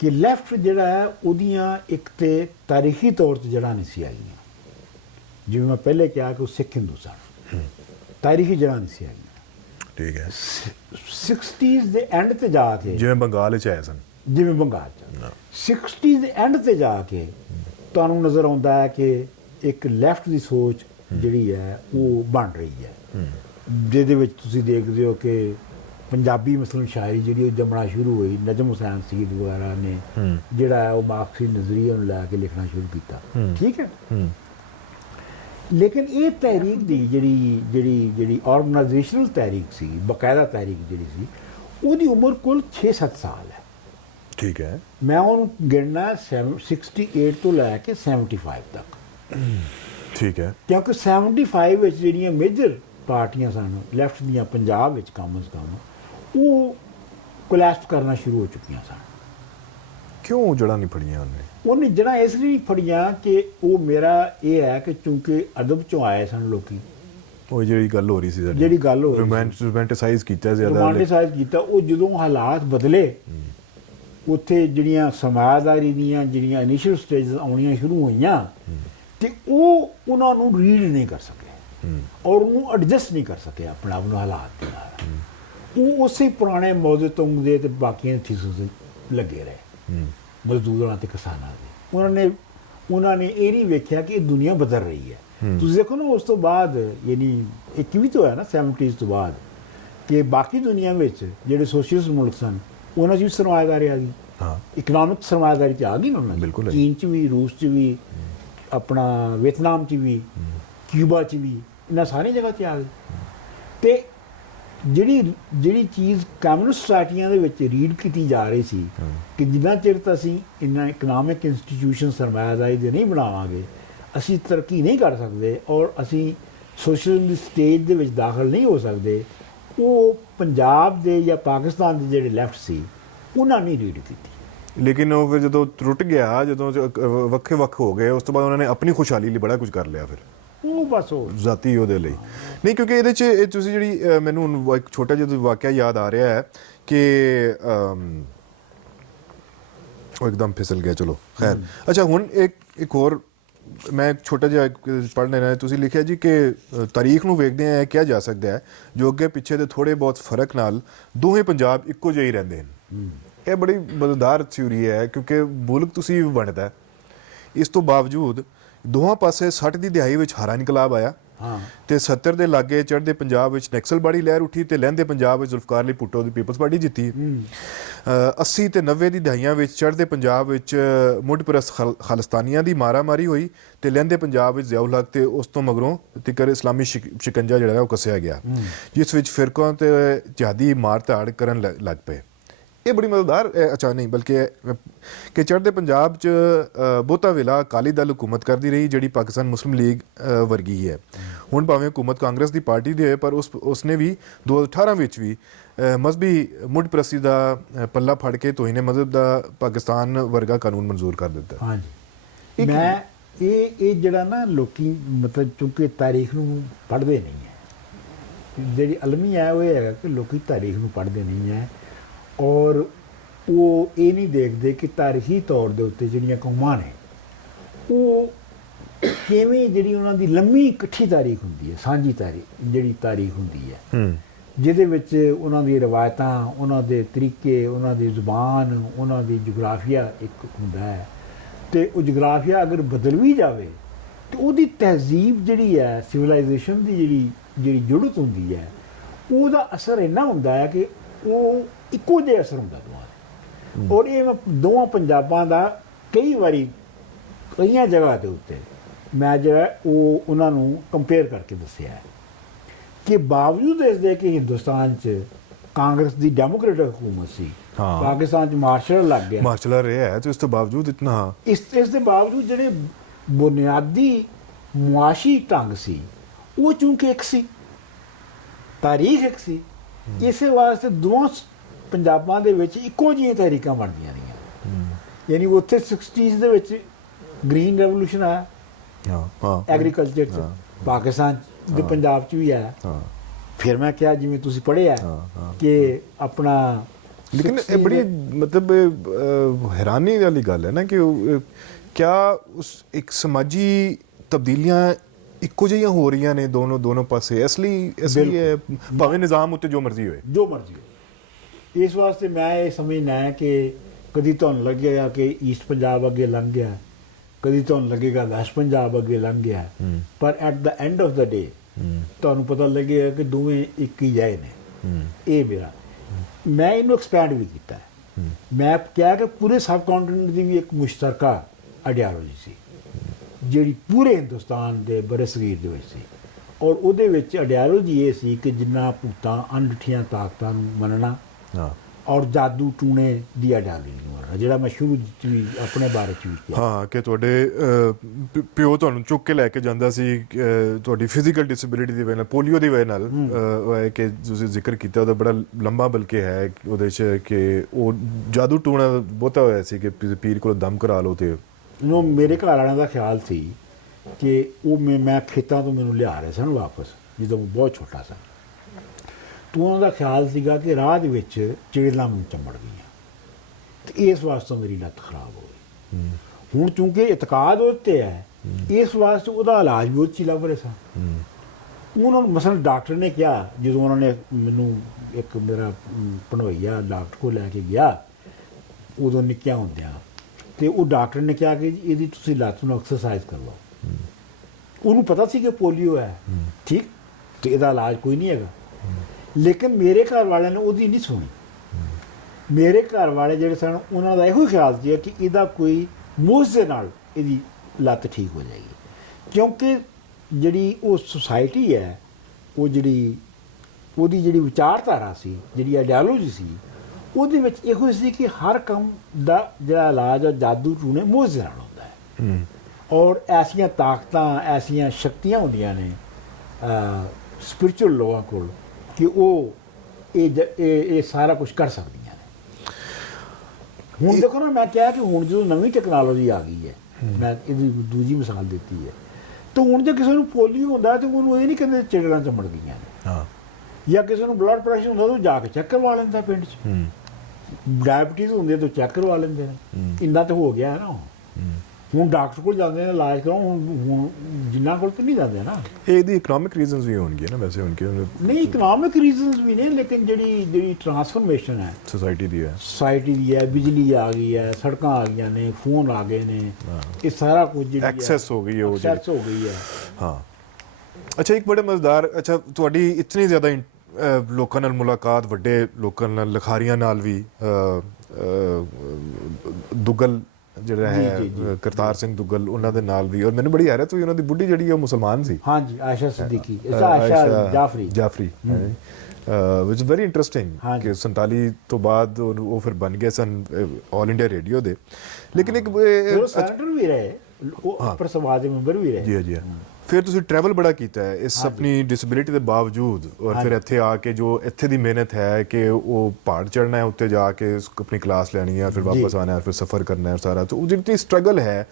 ਕਿ ਲੈਫਟ ਜਿਹੜਾ ਹੈ ਉਹਦੀਆਂ ਇੱਕ ਤੇ ਤਾਰੀਖੀ ਤੌਰ ਤੇ ਜੜ੍ਹਾਂ ਨਹੀਂ ਸੀ ਆਈਆਂ। ਜਿਵੇਂ ਮੈਂ ਪਹਿਲੇ ਕਿਹਾ ਕਿ ਉਹ ਸਿੱਖ ਹਿੰਦੂ ਸਨ, ਤਾਰੀਖੀ ਜੜ੍ਹਾਂ ਨਹੀਂ ਸੀ ਆਈਆਂ। ਠੀਕ ਹੈ। 60s ਦੇ ਐਂਡ ਤੇ ਜਾ ਕੇ, ਜਿਵੇਂ ਬੰਗਾਲ ਚ ਆਏ ਸਨ, ਜਿਵੇਂ ਬੰਗਾਲ 'ਚ 60s ਦੇ ਐਂਡ ਤੇ ਜਾ ਕੇ ਤੁਹਾਨੂੰ ਨਜ਼ਰ ਆਉਂਦਾ ਹੈ ਕਿ ਇੱਕ ਲੈਫਟ ਦੀ ਸੋਚ ਜਿਹੜੀ ਹੈ ਉਹ ਬਣ ਰਹੀ ਹੈ, ਜਿਹਦੇ ਵਿੱਚ ਤੁਸੀਂ ਦੇਖਦੇ ਹੋ ਕਿ ਪੰਜਾਬੀ ਮਸਲਨ ਸ਼ਾਇਰੀ ਜਿਹੜੀ ਉਹ ਜੰਮਣਾ ਸ਼ੁਰੂ ਹੋਈ, ਨਜਮ ਹੁਸੈਨ ਸੀਦ ਵਗੈਰਾ ਨੇ ਜਿਹੜਾ ਹੈ ਉਹ ਮਾਰਕਸੀ ਨਜ਼ਰੀਏ ਨੂੰ ਲੈ ਕੇ ਲਿਖਣਾ ਸ਼ੁਰੂ ਕੀਤਾ। ਠੀਕ ਹੈ। ਲੇਕਿਨ ਇਹ ਤਹਿਰੀਕ ਦੀ ਜਿਹੜੀ ਆਰਗੇਨਾਈਜੇਸ਼ਨਲ ਤਹਿਰੀਕ ਸੀ, ਬਕਾਇਦਾ ਤਹਿਰੀਕ ਜਿਹੜੀ ਸੀ, ਉਹਦੀ ਉਮਰ ਕੁੱਲ 6-7 ਸਾਲ ਹੈ। ਠੀਕ ਹੈ। ਮੈਂ ਉਹਨੂੰ ਗਿਣਨਾ 68 ਤੋਂ ਲੈ ਕੇ 75 ਤੱਕ। ਠੀਕ ਹੈ। ਕਿਉਂਕਿ 75 ਵਿੱਚ ਜਿਹੜੀਆਂ ਮੇਜਰ ਪਾਰਟੀਆਂ ਸਨ ਲੈਫਟ ਦੀਆਂ ਪੰਜਾਬ ਵਿੱਚ ਕਮ ਸੇ ਕਮ, ਉਹ ਕੋਲੈਪਸ ਕਰਨਾ ਸ਼ੁਰੂ ਹੋ ਚੁੱਕੀਆਂ ਸਨ। ਕਿਉਂ ਜੜ੍ਹਾਂ ਨਹੀਂ ਫੜੀਆਂ ਉਹਨੇ ਜੜ੍ਹਾਂ ਇਸ ਲਈ ਫੜੀਆਂ ਕਿ ਉਹ ਮੇਰਾ ਇਹ ਹੈ ਕਿ ਚੂੰਕਿ ਅਦਬ ਚੋਂ ਆਏ ਸਨ ਲੋਕੀ, ਉਹ ਜਿਹੜੀ ਗੱਲ ਹੋ ਰਹੀ ਸੀ ਸਾਡੀ, ਜਿਹੜੀ ਗੱਲ ਹੋ ਰਹੀ ਸੀ, ਰੋਮਾਂਟਿਸਾਈਜ਼ ਕੀਤਾ ਜ਼ਿਆਦਾ, ਰੋਮਾਂਟਿਸਾਈਜ਼ ਕੀਤਾ, ਉਹ ਜਦੋਂ ਹਾਲਾਤ ਬਦਲੇ ਉੱਥੇ ਜਿਹੜੀਆਂ ਸਮਾਜਦਾਰੀ ਦੀਆਂ ਜਿਹੜੀਆਂ ਇਨੀਸ਼ੀਅਲ ਸਟੇਜਸ ਆਉਣੀਆਂ ਸ਼ੁਰੂ ਹੋਈਆਂ ਤੇ ਉਹ ਉਹਨਾਂ ਨੂੰ ਰੀਡ ਨਹੀਂ ਕਰ ਸਕੇ ਔਰ ਉਹਨੂੰ ਐਡਜਸਟ ਨਹੀਂ ਕਰ ਸਕੇ ਆਪਣੇ ਆਪ ਨੂੰ ਹਾਲਾਤ ਦੇ ਨਾਲ। ਉਹ ਉਸੇ ਪੁਰਾਣੇ ਮੌਜੂਦ ਤੋਂ ਦੇ ਤੇ ਬਾਕੀਆਂ ਥੀਸਿਸ ਲੱਗੇ ਰਹੇ, ਮਜ਼ਦੂਰਾਂ ਤੇ ਕਿਸਾਨਾਂ ਦੇ। ਉਹਨਾਂ ਨੇ ਇਹ ਨਹੀਂ ਵੇਖਿਆ ਕਿ ਇਹ ਦੁਨੀਆ ਬਦਲ ਰਹੀ ਹੈ। ਤੁਸੀਂ ਦੇਖੋ ਨਾ ਉਸ ਤੋਂ ਬਾਅਦ, ਯਾਨੀ ਇਹ ਕਿਵੇਂ ਤੋਂ ਹੋਇਆ ਨਾ 70s ਤੋਂ ਬਾਅਦ, ਕਿ ਬਾਕੀ ਦੁਨੀਆ ਵਿੱਚ ਜਿਹੜੇ ਸੋਸ਼ਲਿਸਟ ਮੁਲਕ ਸਨ ਉਹਨਾਂ 'ਚ ਵੀ ਸਰਮਾਇਆਦਾਰੀ ਆ ਗਈ, ਇਕਨੋਮਿਕ ਸਰਮਾਇਆਦਾਰੀ 'ਚ ਆ ਗਈ ਨਾ ਉਹਨਾਂ 'ਚ। ਬਿਲਕੁਲ ਚੀਨ 'ਚ ਵੀ, ਰੂਸ 'ਚ ਵੀ, ਆਪਣਾ ਵੀਅਤਨਾਮ 'ਚ ਵੀ, ਕਿਊਬਾ 'ਚ ਵੀ, ਇਹਨਾਂ ਸਾਰੀਆਂ ਜਗ੍ਹਾ 'ਤੇ ਆ ਗਈ। ਤੇ ਜਿਹੜੀ ਚੀਜ਼ ਕਮਿਊਨਿਸਟ ਸੋਸਾਇਟੀਆਂ ਦੇ ਵਿੱਚ ਰੀਡ ਕੀਤੀ ਜਾ ਰਹੀ ਸੀ ਕਿ ਜਿੰਨਾ ਚਿਰ ਤਾਂ ਅਸੀਂ ਇਹਨਾਂ ਇਕਨੋਮਿਕ ਇੰਸਟੀਟਿਊਸ਼ਨ ਸਰਮਾਇਆਦਾਰੀ ਦੇ ਨਹੀਂ ਬਣਾਵਾਂਗੇ, ਅਸੀਂ ਤਰੱਕੀ ਨਹੀਂ ਕਰ ਸਕਦੇ ਔਰ ਅਸੀਂ ਸੋਸ਼ਲ ਸਟੇਜ ਦੇ ਵਿੱਚ ਦਾਖਲ ਨਹੀਂ ਹੋ ਸਕਦੇ। ਉਹ ਪੰਜਾਬ ਦੇ ਜਾਂ ਪਾਕਿਸਤਾਨ ਦੇ ਜਿਹੜੇ ਲੈਫਟ ਸੀ ਉਹਨਾਂ ਨੇ ਰੀਡ ਕੀਤੀ। ਲੇਕਿਨ ਉਹ ਫਿਰ ਜਦੋਂ ਟੁੱਟ ਗਿਆ, ਜਦੋਂ ਵੱਖੇ ਵੱਖ ਹੋ ਗਏ, ਉਸ ਤੋਂ ਬਾਅਦ ਉਹਨਾਂ ਨੇ ਆਪਣੀ ਖੁਸ਼ਹਾਲੀ ਲਈ ਬੜਾ ਕੁਝ ਕਰ ਲਿਆ ਫਿਰ, ਉਹ ਬਸ ਉਹ ਜ਼ਾਤੀ ਉਹਦੇ ਲਈ ਨਹੀਂ। ਕਿਉਂਕਿ ਇਹਦੇ 'ਚ ਇਹ ਤੁਸੀਂ ਜਿਹੜੀ ਮੈਨੂੰ ਹੁਣ ਇੱਕ ਛੋਟਾ ਜਿਹਾ ਵਾਕਿਆ ਯਾਦ ਆ ਰਿਹਾ ਹੈ ਕਿ ਉਹ ਇੱਕਦਮ ਫਿਸਲ ਗਿਆ, ਚਲੋ ਖੈਰ। ਅੱਛਾ, ਹੁਣ ਇੱਕ ਹੋਰ ਮੈਂ ਇੱਕ ਛੋਟਾ ਜਿਹਾ ਪੜ੍ਹ ਲੈਣਾ। ਤੁਸੀਂ ਲਿਖਿਆ ਜੀ ਕਿ ਤਾਰੀਖ ਨੂੰ ਵੇਖਦੇ ਆ ਇਹ ਕਿਹਾ ਜਾ ਸਕਦਾ ਹੈ ਜੋ ਅੱਗੇ ਪਿੱਛੇ ਦੇ ਥੋੜ੍ਹੇ ਬਹੁਤ ਫਰਕ ਨਾਲ ਦੋਵੇਂ ਪੰਜਾਬ ਇੱਕੋ ਜਿਹੇ ਹੀ ਰਹਿੰਦੇ ਹਨ। ਇਹ ਬੜੀ ਮਜ਼ੇਦਾਰ ਥਿਊਰੀ ਹੈ ਕਿਉਂਕਿ ਮੁਲਕ ਤੁਸੀਂ ਵੰਡਦਾ, ਇਸ ਤੋਂ ਬਾਵਜੂਦ ਦੋਹਾਂ ਪਾਸੇ 60 ਦੀ ਦਿਹਾਈ ਵਿੱਚ ਹਰਾ ਇਨਕਲਾਬ ਆਇਆ ਤੇ 70 ਦੇ ਲਾਗੇ ਚੜ੍ਹਦੇ ਪੰਜਾਬ ਵਿੱਚ ਨਕਸਲਬਾੜੀ ਲਹਿਰ ਉੱਠੀ ਤੇ ਲਹਿੰਦੇ ਪੰਜਾਬ ਵਿੱਚ ਜ਼ੁਲਫਕਾਰ ਅਲੀ ਭੁੱਟੋ ਦੀ ਪੀਪਲਸ ਪਾਰਟੀ ਜਿੱਤੀ। 80 ਤੇ 90 ਦੀ ਦਹਾਈਆਂ ਵਿੱਚ ਚੜ੍ਹਦੇ ਪੰਜਾਬ ਵਿੱਚ ਮੁੱਢਪ੍ਰਸਤ ਖਾਲਿਸਤਾਨੀਆਂ ਦੀ ਮਾਰਾਮਾਰੀ ਹੋਈ ਤੇ ਲਹਿੰਦੇ ਪੰਜਾਬ ਵਿੱਚ ਜ਼ਿਆਉਲ ਹਕ ਤੇ ਉਸ ਤੋਂ ਮਗਰੋਂ ਤਿਕਰ ਇਸਲਾਮੀ ਸ਼ਿਕੰਜਾ ਜਿਹੜਾ ਉਹ ਕੱਸਿਆ ਗਿਆ, ਜਿਸ ਵਿੱਚ ਫਿਰਕਾਂ ਤੇ ਜਿਹਾਦੀ ਮਾਰ ਧਾੜ ਕਰਨ ਲੱਗ ਪਏ। ਇਹ ਬੜੀ ਮਜ਼ੇਦਾਰ, ਅੱਛਾ ਨਹੀਂ ਬਲਕਿ ਕਿ ਚੜ੍ਹਦੇ ਪੰਜਾਬ 'ਚ ਬਹੁਤਾ ਵੇਲਾ ਅਕਾਲੀ ਦਲ ਹੁਕੂਮਤ ਕਰਦੀ ਰਹੀ ਜਿਹੜੀ ਪਾਕਿਸਤਾਨ ਮੁਸਲਿਮ ਲੀਗ ਵਰਗੀ ਹੈ। ਹੁਣ ਭਾਵੇਂ ਹੁਕੂਮਤ ਕਾਂਗਰਸ ਦੀ ਪਾਰਟੀ ਦੀ ਹੋਏ ਪਰ ਉਸਨੇ ਵੀ 2018 ਵਿੱਚ ਵੀ ਮਜ਼ਹਬੀ ਮੁੱਢਪ੍ਰਸਤੀ ਦਾ ਪੱਲਾ ਫੜ ਕੇ ਤੋਹੀਨੇ ਮਜ਼ਹਬ ਦਾ ਪਾਕਿਸਤਾਨ ਵਰਗਾ ਕਾਨੂੰਨ ਮਨਜ਼ੂਰ ਕਰ ਦਿੱਤਾ। ਹਾਂਜੀ, ਮੈਂ ਇਹ ਜਿਹੜਾ ਨਾ ਲੋਕੀ ਮਤਲਬ ਚੂੰਕਿ ਤਾਰੀਖ ਨੂੰ ਪੜ੍ਹਦੇ ਨਹੀਂ ਹੈ, ਜਿਹੜੀ ਅਲਮੀ ਹੈ ਉਹ ਇਹ ਹੈਗਾ ਕਿ ਲੋਕੀ ਤਾਰੀਖ ਨੂੰ ਪੜ੍ਹਦੇ ਨਹੀਂ ਹੈ ਔਰ ਉਹ ਇਹ ਨਹੀਂ ਦੇਖਦੇ ਕਿ ਤਾਰੀਖੀ ਤੌਰ ਦੇ ਉੱਤੇ ਜਿਹੜੀਆਂ ਕੌਮਾਂ ਨੇ ਉਹ ਕਿਵੇਂ ਜਿਹੜੀ ਉਹਨਾਂ ਦੀ ਲੰਮੀ ਇਕੱਠੀ ਤਾਰੀਖ ਹੁੰਦੀ ਹੈ, ਸਾਂਝੀ ਜਿਹੜੀ ਤਾਰੀਖ ਹੁੰਦੀ ਹੈ, ਜਿਹਦੇ ਵਿੱਚ ਉਹਨਾਂ ਦੀ ਰਵਾਇਤਾਂ, ਉਹਨਾਂ ਦੇ ਤਰੀਕੇ, ਉਹਨਾਂ ਦੀ ਜ਼ੁਬਾਨ, ਉਹਨਾਂ ਦੀ ਜਗਰਾਫੀਆ ਇੱਕ ਹੁੰਦਾ ਹੈ। ਤੇ ਉਹ ਜਗਰਾਫੀਆ ਅਗਰ ਬਦਲ ਵੀ ਜਾਵੇ ਤੇ ਉਹਦੀ ਤਹਿਜ਼ੀਬ ਜਿਹੜੀ ਹੈ, ਸਿਵਲਾਈਜੇਸ਼ਨ ਦੀ ਜਿਹੜੀ ਜੁੜਤ ਹੁੰਦੀ ਹੈ, ਉਹਦਾ ਅਸਰ ਇੰਨਾ ਹੁੰਦਾ ਹੈ ਕਿ ਉਹ ਇੱਕੋ ਜਿਹਾ ਅਸਰ ਹੁੰਦਾ ਦੋਵਾਂ ਦਾ। ਔਰ ਇਹ ਦੋਵਾਂ ਪੰਜਾਬਾਂ ਦਾ ਕਈ ਵਾਰੀ ਕਈਆਂ ਜਗ੍ਹਾ ਦੇ ਉੱਤੇ ਮੈਂ ਜਿਹੜਾ ਉਹ ਉਹਨਾਂ ਨੂੰ ਕੰਪੇਅਰ ਕਰਕੇ ਦੱਸਿਆ ਹੈ ਕਿ ਬਾਵਜੂਦ ਇਸ ਦੇ ਕਿ ਹਿੰਦੁਸਤਾਨ 'ਚ ਕਾਂਗਰਸ ਦੀ ਡੈਮੋਕ੍ਰੇਟਿਕ ਹੁਕੂਮਤ ਸੀ, ਪਾਕਿਸਤਾਨ 'ਚ ਮਾਰਸ਼ਲ ਲੱਗ ਗਿਆ, ਮਾਰਸ਼ਲ ਰਿਹਾ ਹੈ, ਤੇ ਇਸ ਤੋਂ ਬਾਵਜੂਦ ਇਤਨਾ ਇਸ ਦੇ ਬਾਵਜੂਦ ਜਿਹੜੇ ਬੁਨਿਆਦੀ ਮੁਆਸ਼ੀ ਢੰਗ ਸੀ ਉਹ ਚੂੰਕਿ ਇੱਕ ਸੀ, ਤਾਰੀਖ ਇੱਕ ਸੀ, ਇਸੇ ਵਾਸਤੇ ਦੋਵਾਂ ਪੰਜਾਬਾਂ ਦੇ ਵਿੱਚ ਇੱਕੋ ਜਿਹੀਆਂ ਤਹਿਰੀਕਾਂ ਬਣਦੀਆਂ ਰਹੀਆਂ। ਯਾਨੀ ਉੱਥੇ 60s ਦੇ ਵਿੱਚ ਗ੍ਰੀਨ ਰੈਵੋਲੂਸ਼ਨ ਆਇਆ ਐਗਰੀਕਲਚਰ 'ਚ, ਪਾਕਿਸਤਾਨ ਦੇ ਪੰਜਾਬ 'ਚ ਵੀ ਆਇਆ। ਫਿਰ ਮੈਂ ਕਿਹਾ ਜਿਵੇਂ ਤੁਸੀਂ ਪੜ੍ਹਿਆ ਕਿ ਆਪਣਾ ਲੇਕਿਨ ਇਹ ਬੜੀ ਮਤਲਬ ਹੈਰਾਨੀ ਵਾਲੀ ਗੱਲ ਹੈ ਨਾ ਕਿ ਕਿਆ ਉਸ ਇੱਕ ਸਮਾਜੀ ਤਬਦੀਲੀਆਂ ਇੱਕੋ ਜਿਹੀਆਂ ਹੋ ਰਹੀਆਂ ਨੇ ਦੋਨੋਂ ਪਾਸੇ, ਇਸ ਲਈ ਭਾਵੇਂ ਨਿਜ਼ਾਮ ਉੱਤੇ ਜੋ ਮਰਜ਼ੀ ਹੋਏ। ਇਸ ਵਾਸਤੇ ਮੈਂ ਇਹ ਸਮਝਣਾ ਹੈ ਕਿ ਕਦੀ ਤੁਹਾਨੂੰ ਲੱਗੇਗਾ ਕਿ ਈਸਟ ਪੰਜਾਬ ਅੱਗੇ ਲੰਘ ਗਿਆ, ਕਦੀ ਤੁਹਾਨੂੰ ਲੱਗੇਗਾ ਵੈਸਟ ਪੰਜਾਬ ਅੱਗੇ ਲੰਘ ਗਿਆ, ਪਰ ਐਟ ਦਾ ਐਂਡ ਆਫ ਦਾ ਡੇ ਤੁਹਾਨੂੰ ਪਤਾ ਲੱਗੇਗਾ ਕਿ ਦੋਵੇਂ ਇੱਕ ਹੀ ਜਾਏ ਨੇ। ਇਹ ਮੈਂ ਇਹਨੂੰ ਐਕਸਪੈਂਡ ਵੀ ਕੀਤਾ ਹੈ। ਮੈਂ ਕਿਹਾ ਕਿ ਪੂਰੇ ਸਬ ਕੰਟੀਨੈਂਟ ਦੀ ਵੀ ਇੱਕ ਮੁਸ਼ਤਰਕਾ ਆਈਡੀਓਲੋਜੀ ਸੀ ਜਿਹੜੀ ਪੂਰੇ ਹਿੰਦੁਸਤਾਨ ਦੇ ਬਰਸਗੀਰ ਦੇ ਵਿੱਚ ਸੀ ਔਰ ਉਹਦੇ ਵਿੱਚ ਆਈਡੀਓਲੋਜੀ ਇਹ ਸੀ ਕਿ ਜਿੰਨਾ ਭੂਤਾਂ ਅਣਡਿੱਠੀਆਂ ਤਾਕਤਾਂ ਨੂੰ ਮੰਨਣਾ ਔਰ ਜਾਦੂ ਟੂਣੇ ਦੀ ਆਈਡੀਓਲੋਜੀ ਨੂੰ ਮੰਨਣਾ, ਜਿਹੜਾ ਮੈਂ ਸ਼ੁਰੂ ਵਿੱਚ ਵੀ ਆਪਣੇ ਬਾਰੇ 'ਚ ਵੀ ਕਿਹਾ ਕਿ ਤੁਹਾਡੇ ਪਿਓ ਤੁਹਾਨੂੰ ਚੁੱਕ ਕੇ ਲੈ ਕੇ ਜਾਂਦਾ ਸੀ, ਤੁਹਾਡੀ ਫਿਜ਼ੀਕਲ ਡਿਸੇਬਿਲਿਟੀ ਦੀ ਵਜ੍ਹਾ ਨਾਲ, ਪੋਲੀਓ ਦੀ ਵਜ੍ਹਾ ਨਾਲ, ਕਿ ਤੁਸੀਂ ਜ਼ਿਕਰ ਕੀਤਾ ਉਹਦਾ ਬੜਾ ਲੰਬਾ ਬਲਕਿ ਹੈ ਉਹਦੇ 'ਚ ਕਿ ਉਹ ਜਾਦੂ ਟੂਣਾ ਬਹੁਤਾ ਹੋਇਆ ਸੀ ਕਿ ਪੀਰ ਕੋਲ ਦਮ ਕਰਾ ਲਓ। ਤੇ ਮੇਰੇ ਘਰ ਵਾਲਿਆਂ ਦਾ ਖਿਆਲ ਸੀ ਕਿ ਉਹ ਮੈਂ ਖੇਤਾਂ ਤੋਂ ਮੈਨੂੰ ਲਿਆ ਰਹੇ ਸਨ ਵਾਪਸ ਜਦੋਂ ਮੈਂ ਬਹੁਤ ਛੋਟਾ ਸਾਂ। ਤਾਂ ਉਹਨਾਂ ਦਾ ਖਿਆਲ ਸੀਗਾ ਕਿ ਰਾਹ ਦੇ ਵਿੱਚ ਚਿੜੇਲਾਂ ਮੈਨੂੰ ਚੰਬੜ ਗਈਆਂ ਤੇ ਇਸ ਵਾਸਤੇ ਮੇਰੀ ਲੱਤ ਖਰਾਬ ਹੋ ਗਈ। ਹੁਣ ਚੂੰਕਿ ਇਤਕਾਦ ਉਹਦੇ ਤੇ ਹੈ, ਇਸ ਵਾਸਤੇ ਉਹਦਾ ਇਲਾਜ ਵੀ ਉਹ 'ਚ ਹੀ ਲੱਭ ਰਹੇ ਸਾਂ। ਉਹਨਾਂ ਨੂੰ ਮਸਲ ਡਾਕਟਰ ਨੇ ਕਿਹਾ, ਜਦੋਂ ਉਹਨਾਂ ਨੇ ਮੈਨੂੰ ਇੱਕ ਮੇਰਾ ਭਣੋਈਆ ਡਾਕਟਰ ਕੋਲ ਲੈ ਕੇ ਗਿਆ ਉਦੋਂ ਨਿੱਕਿਆਂ ਹੁੰਦਿਆਂ, ਤੇ ਉਹ ਡਾਕਟਰ ਨੇ ਕਿਹਾ ਕਿ ਜੀ ਇਹਦੀ ਤੁਸੀਂ ਲੱਤ ਨੂੰ ਐਕਸਰਸਾਈਜ਼ ਕਰਵਾਓ। ਉਹਨੂੰ ਪਤਾ ਸੀ ਕਿ ਪੋਲੀਓ ਹੈ, ਠੀਕ, ਤੇ ਇਹਦਾ ਇਲਾਜ ਕੋਈ ਨਹੀਂ ਹੈਗਾ। ਲੇਕਿਨ ਮੇਰੇ ਘਰ ਵਾਲਿਆਂ ਨੇ ਉਹਦੀ ਨਹੀਂ ਸੁਣੀ। ਮੇਰੇ ਘਰ ਵਾਲੇ ਜਿਹੜੇ ਸਨ ਉਹਨਾਂ ਦਾ ਇਹੋ ਹੀ ਖਿਆਲ ਸੀ ਕਿ ਇਹਦਾ ਕੋਈ ਮੁਜ਼ੇ ਨਾਲ ਇਹਦੀ ਲੱਤ ਠੀਕ ਹੋ ਜਾਏਗੀ, ਕਿਉਂਕਿ ਜਿਹੜੀ ਉਹ ਸੁਸਾਇਟੀ ਹੈ, ਉਹ ਜਿਹੜੀ ਉਹਦੀ ਜਿਹੜੀ ਵਿਚਾਰਧਾਰਾ ਸੀ, ਜਿਹੜੀ ਆਈਡੀਓਲੋਜੀ ਸੀ, ਉਹਦੇ ਵਿੱਚ ਇਹੋ ਸੀ ਕਿ ਹਰ ਕੰਮ ਦਾ ਜਿਹੜਾ ਇਲਾਜ ਆ ਜਾਦੂ ਟੂਣੇ ਮੁਜ਼ੇ ਨਾਲ ਹੁੰਦਾ ਹੈ। ਔਰ ਐਸੀਆਂ ਤਾਕਤਾਂ, ਐਸੀਆਂ ਸ਼ਕਤੀਆਂ ਹੁੰਦੀਆਂ ਨੇ ਸਪਿਰਚੁਅਲ ਲੋਕਾਂ ਕੋਲ ਕਿ ਉਹ ਇਹ ਸਾਰਾ ਕੁਝ ਕਰ ਸਕਦੀਆਂ ਨੇ। ਹੁਣ ਦੇਖੋ ਨਾ, ਮੈਂ ਕਿਹਾ ਕਿ ਹੁਣ ਜਦੋਂ ਨਵੀਂ ਟੈਕਨੋਲੋਜੀ ਆ ਗਈ ਹੈ, ਮੈਂ ਇਹਦੀ ਦੂਜੀ ਮਿਸਾਲ ਦਿੱਤੀ ਹੈ, ਤਾਂ ਹੁਣ ਜੇ ਕਿਸੇ ਨੂੰ ਪੋਲੀਓ ਹੁੰਦਾ ਤੇ ਉਹਨੂੰ ਇਹ ਨਹੀਂ ਕਹਿੰਦੇ ਚਿੜੜਾਂ ਚੰਬੜ ਗਈਆਂ ਨੇ। ਹਾਂ, ਜਾਂ ਕਿਸੇ ਨੂੰ ਬਲੱਡ ਪ੍ਰੈਸ਼ਰ ਹੁੰਦਾ ਤਾਂ ਜਾ ਕੇ ਚੈੱਕ ਕਰਵਾ ਲੈਂਦਾ ਪਿੰਡ 'ਚ। ਡਾਇਬਟੀਜ਼ ਹੁੰਦੀ ਹੈ ਤਾਂ ਚੈੱਕ ਕਰਵਾ ਲੈਂਦੇ ਨੇ। ਇੰਨਾ ਤਾਂ ਹੋ ਗਿਆ ਹੈ ਨਾ। ਹੁਣ ਡਾਕਟਰ ਕੋਲ ਜਾਂਦੇ ਨੇ ਇਲਾਜ ਕਰਾਉਣ, ਹੁਣ ਜਿਨ੍ਹਾਂ ਕੋਲ ਤਾਂ ਨਹੀਂ ਜਾਂਦੇ ਨਾ। ਇਹਦੀ ਇਕਨੋਮਿਕ ਰੀਜ਼ਨਸ ਵੀ ਹੋਣਗੇ ਨਾ ਵੈਸੇ, ਹੁਣ ਨਹੀਂ, ਇਕਨੋਮਿਕ ਰੀਜ਼ਨਸ ਵੀ ਨੇ, ਲੇਕਿਨ ਜਿਹੜੀ ਟਰਾਂਸਫਰਮੇਸ਼ਨ ਹੈ ਸੋਸਾਇਟੀ ਦੀ ਹੈ, ਸੋਸਾਇਟੀ ਦੀ ਹੈ, ਬਿਜਲੀ ਆ ਗਈ ਹੈ, ਸੜਕਾਂ ਆ ਗਈਆਂ ਨੇ, ਫੋਨ ਆ ਗਏ ਨੇ, ਇਹ ਸਾਰਾ ਕੁਝ ਜਿਹੜੀ ਐਕਸੈਸ ਹੋ ਗਈ ਹੈ, ਉਹ ਐਕਸੈਸ ਹੋ ਗਈ ਹੈ। ਹਾਂ। ਅੱਛਾ, ਇੱਕ ਬੜੇ ਮਜ਼ੇਦਾਰ, ਅੱਛਾ ਤੁਹਾਡੀ ਇਤਨੀ ਜ਼ਿਆਦਾ ਲੋਕਾਂ ਨਾਲ ਮੁਲਾਕਾਤ, ਵੱਡੇ ਲੋਕਾਂ ਨਾਲ, ਲਿਖਾਰੀਆਂ ਨਾਲ ਵੀ, ਦੁੱਗਲ ਜਿਹੜਾ ਹੈ ਕਰਤਾਰ ਸਿੰਘ ਦੁੱਗਲ, ਉਹਨਾਂ ਦੇ ਨਾਲ ਵੀ, ਔਰ ਮੈਨੂੰ ਬੜੀ ਹੈਰਤ ਹੋਈ, ਉਹਨਾਂ ਦੀ ਬੁੱਢੀ ਜਿਹੜੀ ਉਹ ਮੁਸਲਮਾਨ ਸੀ। ਹਾਂਜੀ, ਆਇਸ਼ਾ ਸਿੱਦੀਕੀ, ਆਇਸ਼ਾ ਜਾਫਰੀ ਵਿਚ ਵੈਰੀ ਇੰਟਰਸਟਿੰਗ ਕਿ 47 ਤੋਂ ਬਾਅਦ ਉਹ ਫਿਰ ਬਣ ਗਏ ਸਨ ਆਲ ਇੰਡੀਆ ਰੇਡੀਓ ਦੇ। ਲੇਕਿਨ ਇੱਕ ਸੈਨੇਟਰ ਵੀ ਰਹੇ, ਉਹ ਉੱਪਰ ਸਭਾ ਦੇ ਮੈਂਬਰ ਵੀ ਰਹੇ। ਜੀ ਜੀ। ਫਿਰ ਤੁਸੀਂ ਟਰੈਵਲ ਬੜਾ ਕੀਤਾ ਹੈ ਇਸ ਆਪਣੀ ਡਿਸੇਬਿਲਿਟੀ ਦੇ ਬਾਵਜੂਦ, ਔਰ ਫਿਰ ਇੱਥੇ ਆ ਕੇ ਜੋ ਇੱਥੇ ਦੀ ਮਿਹਨਤ ਹੈ ਕਿ ਉਹ ਪਹਾੜ ਚੜ੍ਹਨਾ ਹੈ, ਉੱਤੇ ਜਾ ਕੇ ਆਪਣੀ ਕਲਾਸ ਲੈਣੀ ਹੈ, ਫਿਰ ਵਾਪਸ ਆਉਣਾ ਹੈ, ਫਿਰ ਸਫ਼ਰ ਕਰਨਾ ਹੈ, ਸਾਰਾ। ਤਾਂ ਉਹ ਜਿਹੜੀ ਸਟਰਗਲ ਹੈ